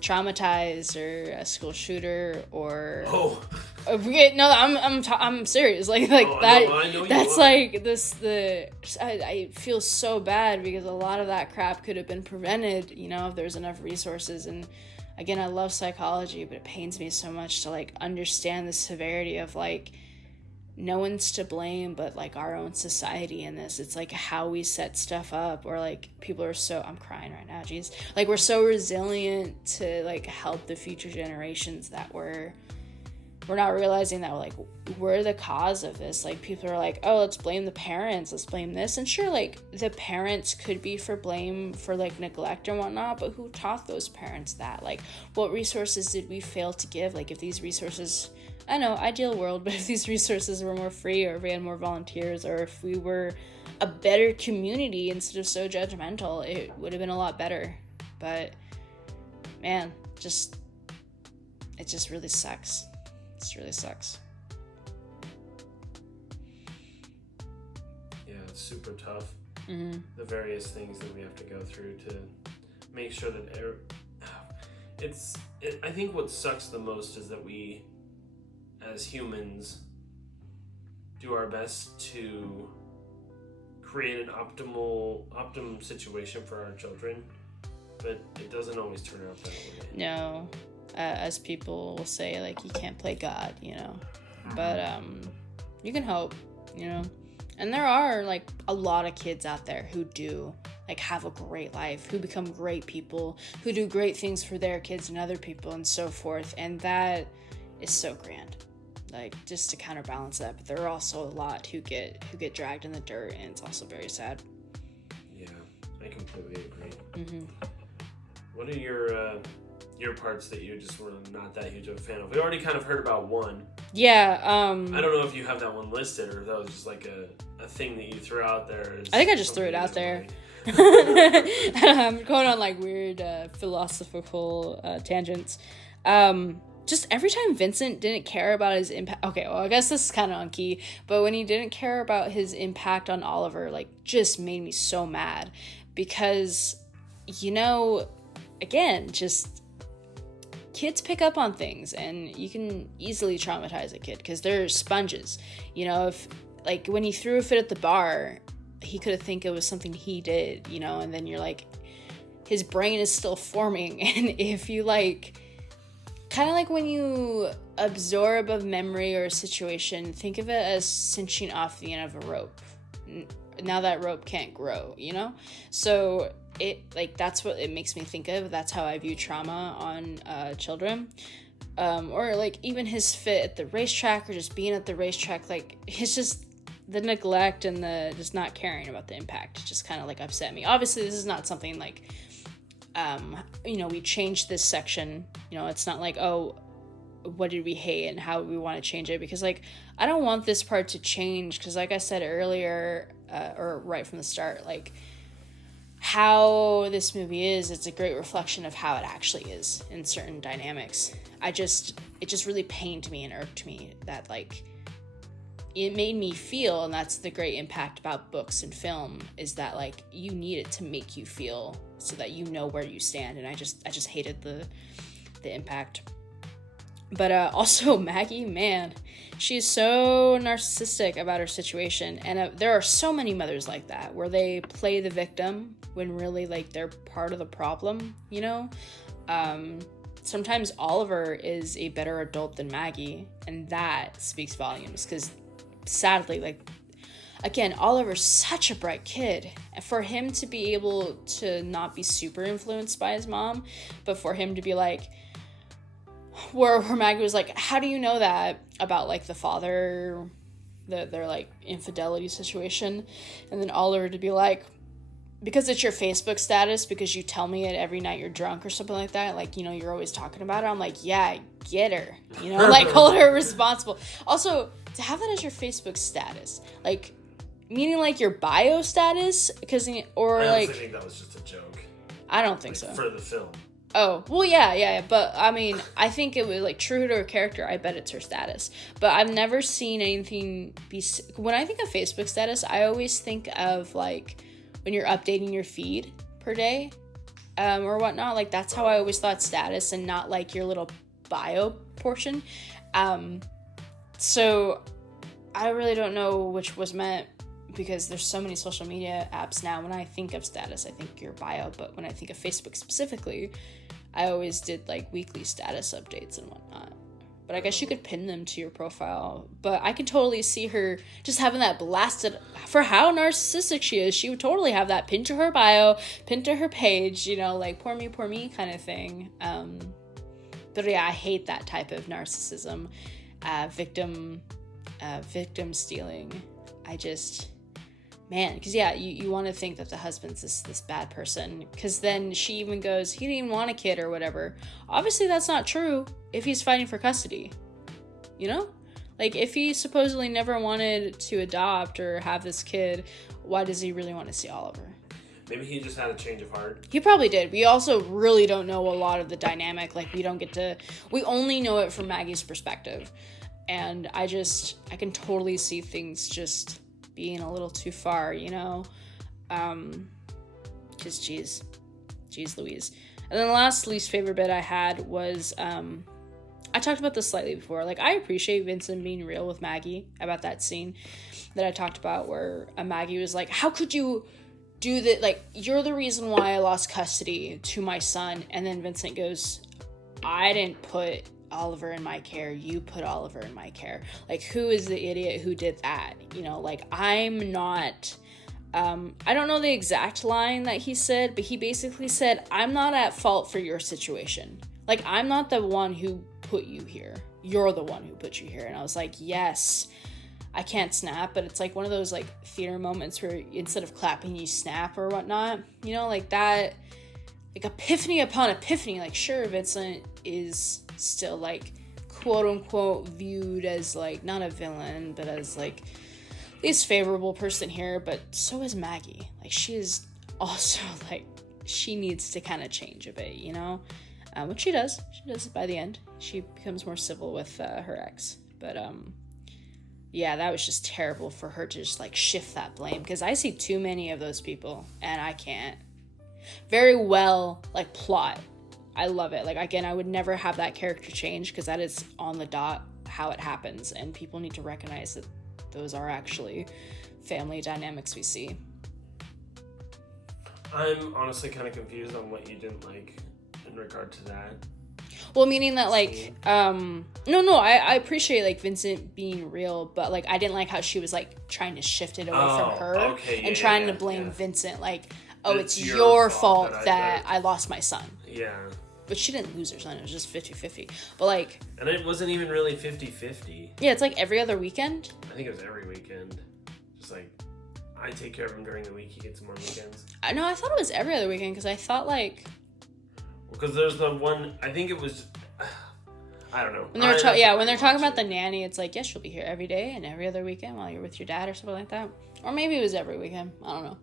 traumatized or a school shooter or no, I'm serious, like that. I know that's like this. I feel so bad because a lot of that crap could have been prevented, you know, if there's enough resources. And again, I love psychology, but it pains me so much to like understand the severity of like no one's to blame but like our own society in this. It's like how we set stuff up, or like people are so, I'm crying right now, geez, like we're so resilient to like help the future generations that we're not realizing that like we're the cause of this. Like people are like, oh, let's blame the parents, let's blame this, and sure, like the parents could be for blame for like neglect and whatnot, but who taught those parents that? Like what resources did we fail to give? Like if these resources, I know, ideal world, but if these resources were more free, or if we had more volunteers, or if we were a better community instead of so judgmental, it would have been a lot better. But man, it just really sucks. It really sucks. Yeah, it's super tough. Mm-hmm. The various things that we have to go through to make sure that I think what sucks the most is that we, as humans, do our best to create an optimum situation for our children, but it doesn't always turn out that way. No, as people will say, like, you can't play God, you know, but you can hope, you know. And there are like a lot of kids out there who do like have a great life, who become great people, who do great things for their kids and other people and so forth, and that is so grand. Like, just to counterbalance that, but there are also a lot who get dragged in the dirt, and it's also very sad. Yeah, I completely agree. Mm-hmm. What are your parts that you just were not that huge of a fan of? We already kind of heard about one. Yeah. I don't know if you have that one listed, or if that was just like a thing that you threw out there. I think I just threw it out there. I'm going on like weird philosophical tangents. Just every time Vincent didn't care about his impact. Okay, well, I guess this is kind of on key, but when he didn't care about his impact on Oliver, like, just made me so mad. Because, you know, again, just kids pick up on things, and you can easily traumatize a kid because they're sponges. You know, if, like, when he threw a fit at the bar, he could have think it was something he did, you know, and then you're like, his brain is still forming, and if you, like, kind of like when you absorb a memory or a situation, think of it as cinching off the end of a rope. Now that rope can't grow, you know? So it, like, that's what it makes me think of. That's how I view trauma on children. Or like even his fit at the racetrack, or just being at the racetrack, like, it's just the neglect and the just not caring about the impact just kind of like upset me. Obviously this is not something like, you know, we changed this section, you know, it's not like, oh, what did we hate and how we want to change it, because like I don't want this part to change, because like I said earlier, or right from the start, like how this movie is, it's a great reflection of how it actually is in certain dynamics. It just really pained me and irked me that, like, it made me feel, and that's the great impact about books and film, is that like you need it to make you feel so that you know where you stand. And I just hated the impact. But also Maggie, man, she's so narcissistic about her situation, and there are so many mothers like that where they play the victim when really like they're part of the problem, you know. Sometimes Oliver is a better adult than Maggie, and that speaks volumes, because sadly, like, again, Oliver's such a bright kid. For him to be able to not be super influenced by his mom, but for him to be like, where Maggie was like, how do you know that about like the father, their like infidelity situation? And then Oliver to be like, because it's your Facebook status, because you tell me it every night you're drunk or something like that, like, you know, you're always talking about it. I'm like, yeah, get her, you know, like, hold her responsible. Also, to have that as your Facebook status, like, meaning like your bio status, because, or like, I think that was just a joke. I don't think like, so. For the film. Oh, well, yeah, but I mean, I think it was like true to her character. I bet it's her status, but I've never seen anything when I think of Facebook status, I always think of like when you're updating your feed per day, or whatnot. Like, that's how I always thought status, and not like your little bio portion. So I really don't know which was meant, because there's so many social media apps now. When I think of status, I think your bio, but when I think of Facebook specifically, I always did like weekly status updates and whatnot. But I guess you could pin them to your profile. But I can totally see her just having that blasted, for how narcissistic she is. She would totally have that pinned to her bio, pinned to her page, you know, like poor me kind of thing. But yeah, I hate that type of narcissism, victim stealing. I just, man, because yeah, you want to think that the husband's this bad person, because then she even goes, he didn't even want a kid or whatever. Obviously that's not true if he's fighting for custody, you know? Like, if he supposedly never wanted to adopt or have this kid, why does he really want to see Oliver? Maybe he just had a change of heart. He probably did. We also really don't know a lot of the dynamic. Like, we only know it from Maggie's perspective. And I can totally see things just being a little too far, you know? Because geez Louise. And then the last least favorite bit I had was, I talked about this slightly before. Like, I appreciate Vincent being real with Maggie about that scene that I talked about where Maggie was like, how could you do that? Like, you're the reason why I lost custody to my son. And then Vincent goes, I didn't put Oliver in my care, you put Oliver in my care. Like, who is the idiot who did that? You know, like, I'm not, I don't know the exact line that he said, but he basically said, I'm not at fault for your situation. Like, I'm not the one who put you here. You're the one who put you here. And I was like, yes, I can't snap, but it's like one of those like theater moments where instead of clapping, you snap or whatnot, you know, like that, like epiphany upon epiphany. Like, sure, Vincent is still like quote unquote viewed as like not a villain, but as like least favorable person here, but so is Maggie. Like, she is also like, she needs to kind of change a bit, you know, which she does by the end. She becomes more civil with her ex, but yeah, that was just terrible for her to just like shift that blame, because I see too many of those people and I can't very well like plot. I love it. Like, again, I would never have that character change, because that is on the dot how it happens, and people need to recognize that those are actually family dynamics we see. I'm honestly kind of confused on what you didn't like in regard to that. Well, meaning that like, I appreciate like Vincent being real, but like I didn't like how she was like trying to shift it away from her and trying to blame Vincent. Like, oh, it's your fault that I lost my son. Yeah. But she didn't lose her son. It was just 50-50. But like... And it wasn't even really 50-50. Yeah, it's like every other weekend. I think it was every weekend. Just like, I take care of him during the week. He gets him on weekends. I know, I thought it was every other weekend, because I thought like... Because there's the one... I think it was... I don't know. When they're talking about the nanny, it's like, yes, she'll be here every day and every other weekend while you're with your dad or something like that. Or maybe it was every weekend. I don't know.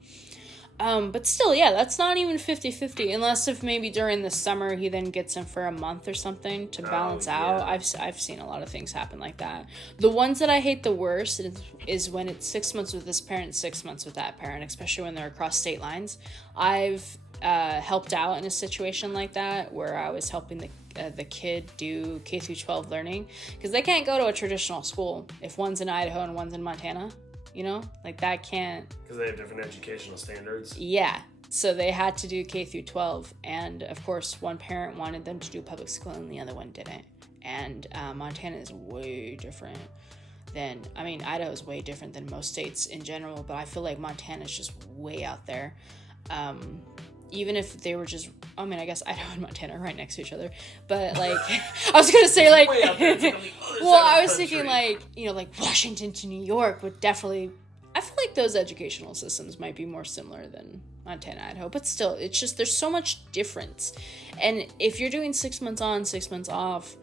But still, yeah, that's not even 50-50, unless if maybe during the summer he then gets him for a month or something to balance out. I've seen a lot of things happen like that. The ones that I hate the worst is when it's 6 months with this parent, 6 months with that parent, especially when they're across state lines. I've helped out in a situation like that where I was helping the kid do K through 12 learning, because they can't go to a traditional school if one's in Idaho and one's in Montana. You know, like that can't... Because they have different educational standards. Yeah. So they had to do K through 12. And of course, one parent wanted them to do public school and the other one didn't. And Montana is way different than... I mean, Idaho is way different than most states in general, but I feel like Montana is just way out there. Even if they were just... I mean, I guess Idaho and Montana are right next to each other. But, like... I was going to say, like... Way out there. Well, I was thinking, like, you know, like Washington to New York would definitely... I feel like those educational systems might be more similar than Montana, Idaho. But still, it's just... There's so much difference. And if you're doing 6 months on, 6 months off,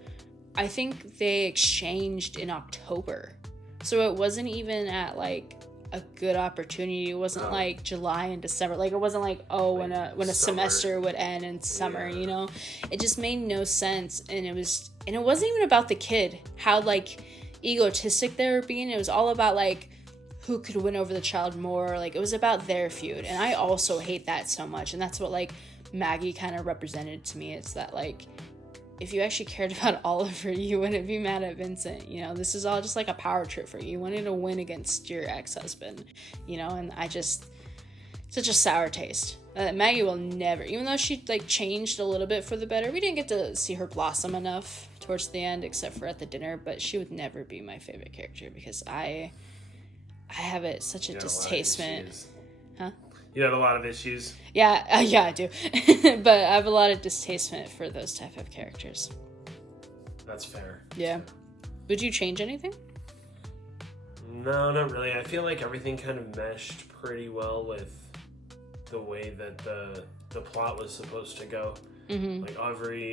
I think they exchanged in October. So it wasn't even at, like... a good opportunity. It wasn't like July and December. Like, it wasn't like, oh, when a semester would end in summer, you know? It just made no sense. And it wasn't even about the kid, how like egotistic they were being. It was all about like, who could win over the child more. Like, it was about their feud. And I also hate that so much. And that's what, like, Maggie kind of represented to me. It's that, like, if you actually cared about Oliver, you wouldn't be mad at Vincent. You know, this is all just like a power trip for you. You wanted to win against your ex-husband, you know, and such a sour taste. Maggie will never, even though she, like, changed a little bit for the better, we didn't get to see her blossom enough towards the end, except for at the dinner, but she would never be my favorite character because I have such a distastement. Huh? You have a lot of issues. Yeah, I do. But I have a lot of distastement for those type of characters. That's fair. Yeah. Would you change anything? No, not really. I feel like everything kind of meshed pretty well with the way that the plot was supposed to go. Mm-hmm. Like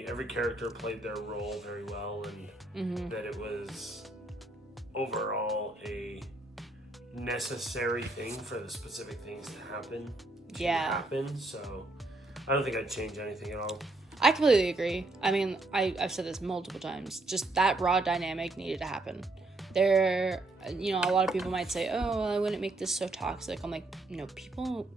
every character played their role very well, and that it was overall a necessary thing for the specific things to happen. So I don't think I'd change anything at all. I completely agree. I mean, I've said this multiple times. Just that raw dynamic needed to happen. There, you know, a lot of people might say, oh, I wouldn't make this so toxic. I'm like, no, people,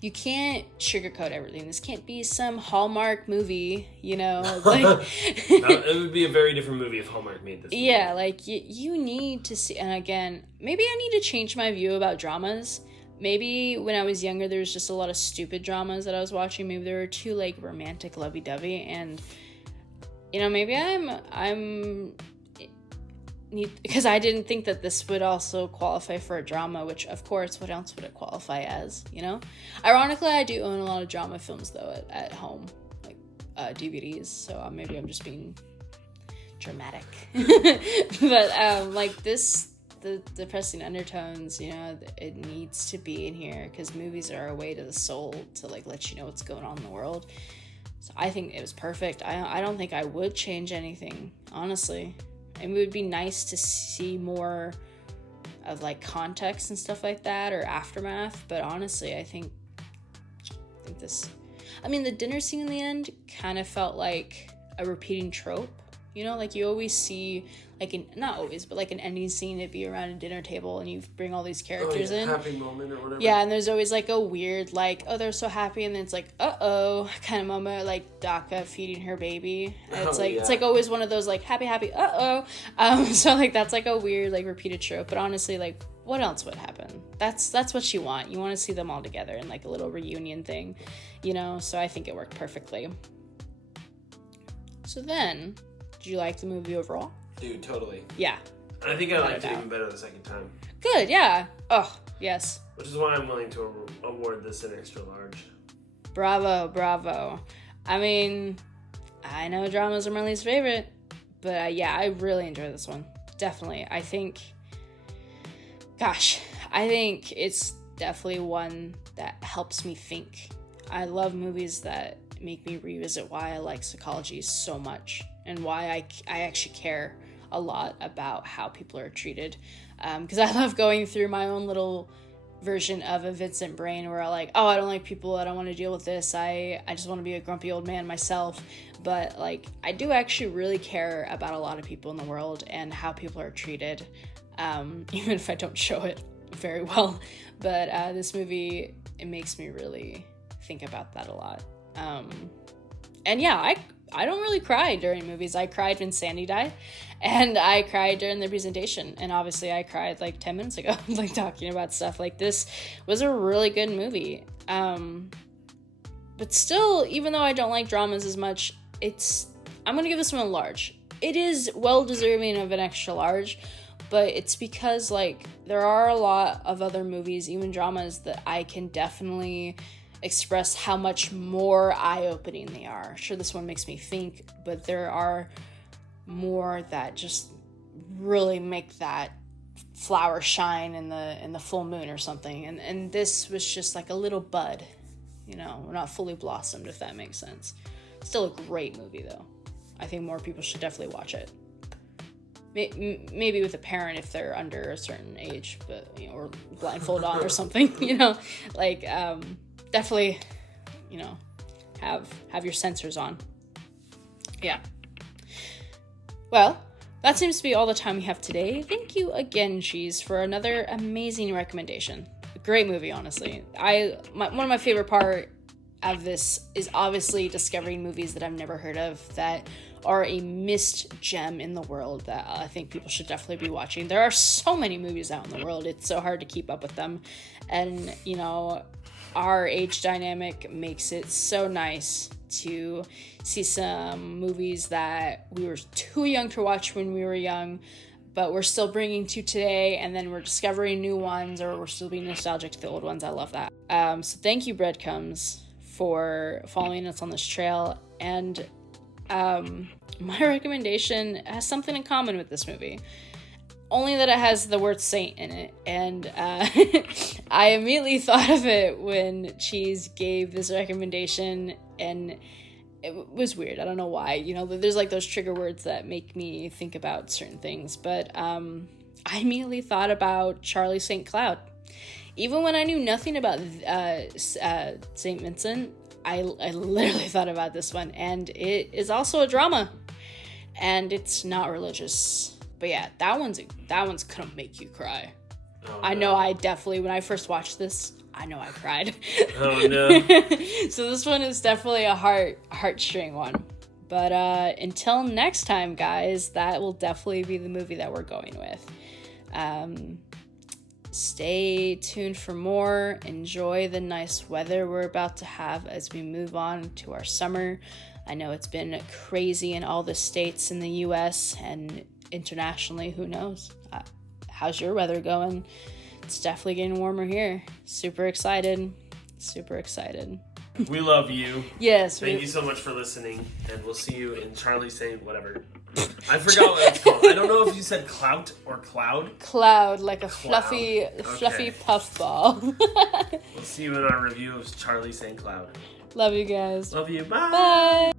you can't sugarcoat everything. This can't be some Hallmark movie, you know. Like, it would be a very different movie if Hallmark made this movie. Yeah, like, you need to see, and again, maybe I need to change my view about dramas. Maybe when I was younger, there was just a lot of stupid dramas that I was watching. Maybe there were too, like, romantic lovey-dovey, and, you know, maybe because I didn't think that this would also qualify for a drama, which, of course, what else would it qualify as, you know? Ironically, I do own a lot of drama films, though, at home, like DVDs, so maybe I'm just being dramatic. But, like, the depressing undertones, you know, it needs to be in here, because movies are a way to the soul to, like, let you know what's going on in the world. So I think it was perfect. I don't think I would change anything, honestly. It would be nice to see more of, like, context and stuff like that, or aftermath, but honestly, I think the dinner scene in the end kind of felt like a repeating trope, you know, like, you always see, like, not always, but, like, an ending scene, it'd be around a dinner table, and you bring all these characters in. Happy moment or whatever. Yeah, and there's always, like, a weird, like, oh, they're so happy, and then it's like, uh-oh, kind of moment, like Daka feeding her baby. And it's like always one of those, like, happy, uh-oh. So, like, that's, like, a weird, like, repeated trope, but honestly, like, what else would happen? That's what you want. You want to see them all together in, like, a little reunion thing, you know, so I think it worked perfectly. So then, did you like the movie overall? Dude, totally. Yeah. I think I liked it even better the second time. Good, yeah. Oh, yes. Which is why I'm willing to award this an extra large. Bravo. I mean, I know dramas are my least favorite, but yeah, I really enjoyed this one. Definitely. I think it's definitely one that helps me think. I love movies that make me revisit why I like psychology so much, and why I actually care a lot about how people are treated. Because I love going through my own little version of a Vincent brain where I like, oh, I don't like people, I don't want to deal with this, I just want to be a grumpy old man myself. But, like, I do actually really care about a lot of people in the world and how people are treated, even if I don't show it very well. But this movie, it makes me really think about that a lot. And yeah, I don't really cry during movies. I cried when Sandy died, and I cried during the presentation, and obviously I cried like 10 minutes ago, like, talking about stuff. Like, this was a really good movie. But still, even though I don't like dramas as much, I'm gonna give this one a large. It is well deserving of an extra large, but it's because, like, there are a lot of other movies, even dramas, that I can definitely express how much more eye-opening they are. Sure, this one makes me think, but there are more that just really make that flower shine in the full moon or something. And this was just like a little bud, you know, not fully blossomed, if that makes sense. Still a great movie, though. I think more people should definitely watch it. Maybe with a parent if they're under a certain age, but, you know, or blindfold on or something, you know, like, definitely, you know, have your sensors on. Yeah. Well, that seems to be all the time we have today. Thank you again, Cheese, for another amazing recommendation. A great movie, honestly. One of my favorite part of this is obviously discovering movies that I've never heard of that are a missed gem in the world that I think people should definitely be watching. There are so many movies out in the world, it's so hard to keep up with them. And, you know, our age dynamic makes it so nice to see some movies that we were too young to watch when we were young, but we're still bringing to today, and then we're discovering new ones, or we're still being nostalgic to the old ones. I love that. So thank you, Breadcrumbs, for following us on this trail. And my recommendation has something in common with this movie, only that it has the word saint in it. And I immediately thought of it when Cheese gave this recommendation, and it was weird. I don't know why. You know, there's like those trigger words that make me think about certain things, but I immediately thought about Charlie St. Cloud. Even when I knew nothing about St. Vincent, I literally thought about this one, and it is also a drama, and it's not religious. But yeah, that one's gonna make you cry. Oh, no. I know I definitely, when I first watched this, I know I cried. Oh no. So this one is definitely a heartstring one. But until next time, guys, that will definitely be the movie that we're going with. Stay tuned for more. Enjoy the nice weather we're about to have as we move on to our summer. I know it's been crazy in all the states in the US and internationally. Who knows? How's your weather going? It's definitely getting warmer here. Super excited. We love you. Yes. Thank you so much for listening, and we'll see you in Charlie St. whatever. I forgot what it's called. I don't know if you said clout or cloud. Cloud, like a fluffy puff ball. We'll see you in our review of Charlie St. Cloud. Love you guys. Love you. Bye. Bye.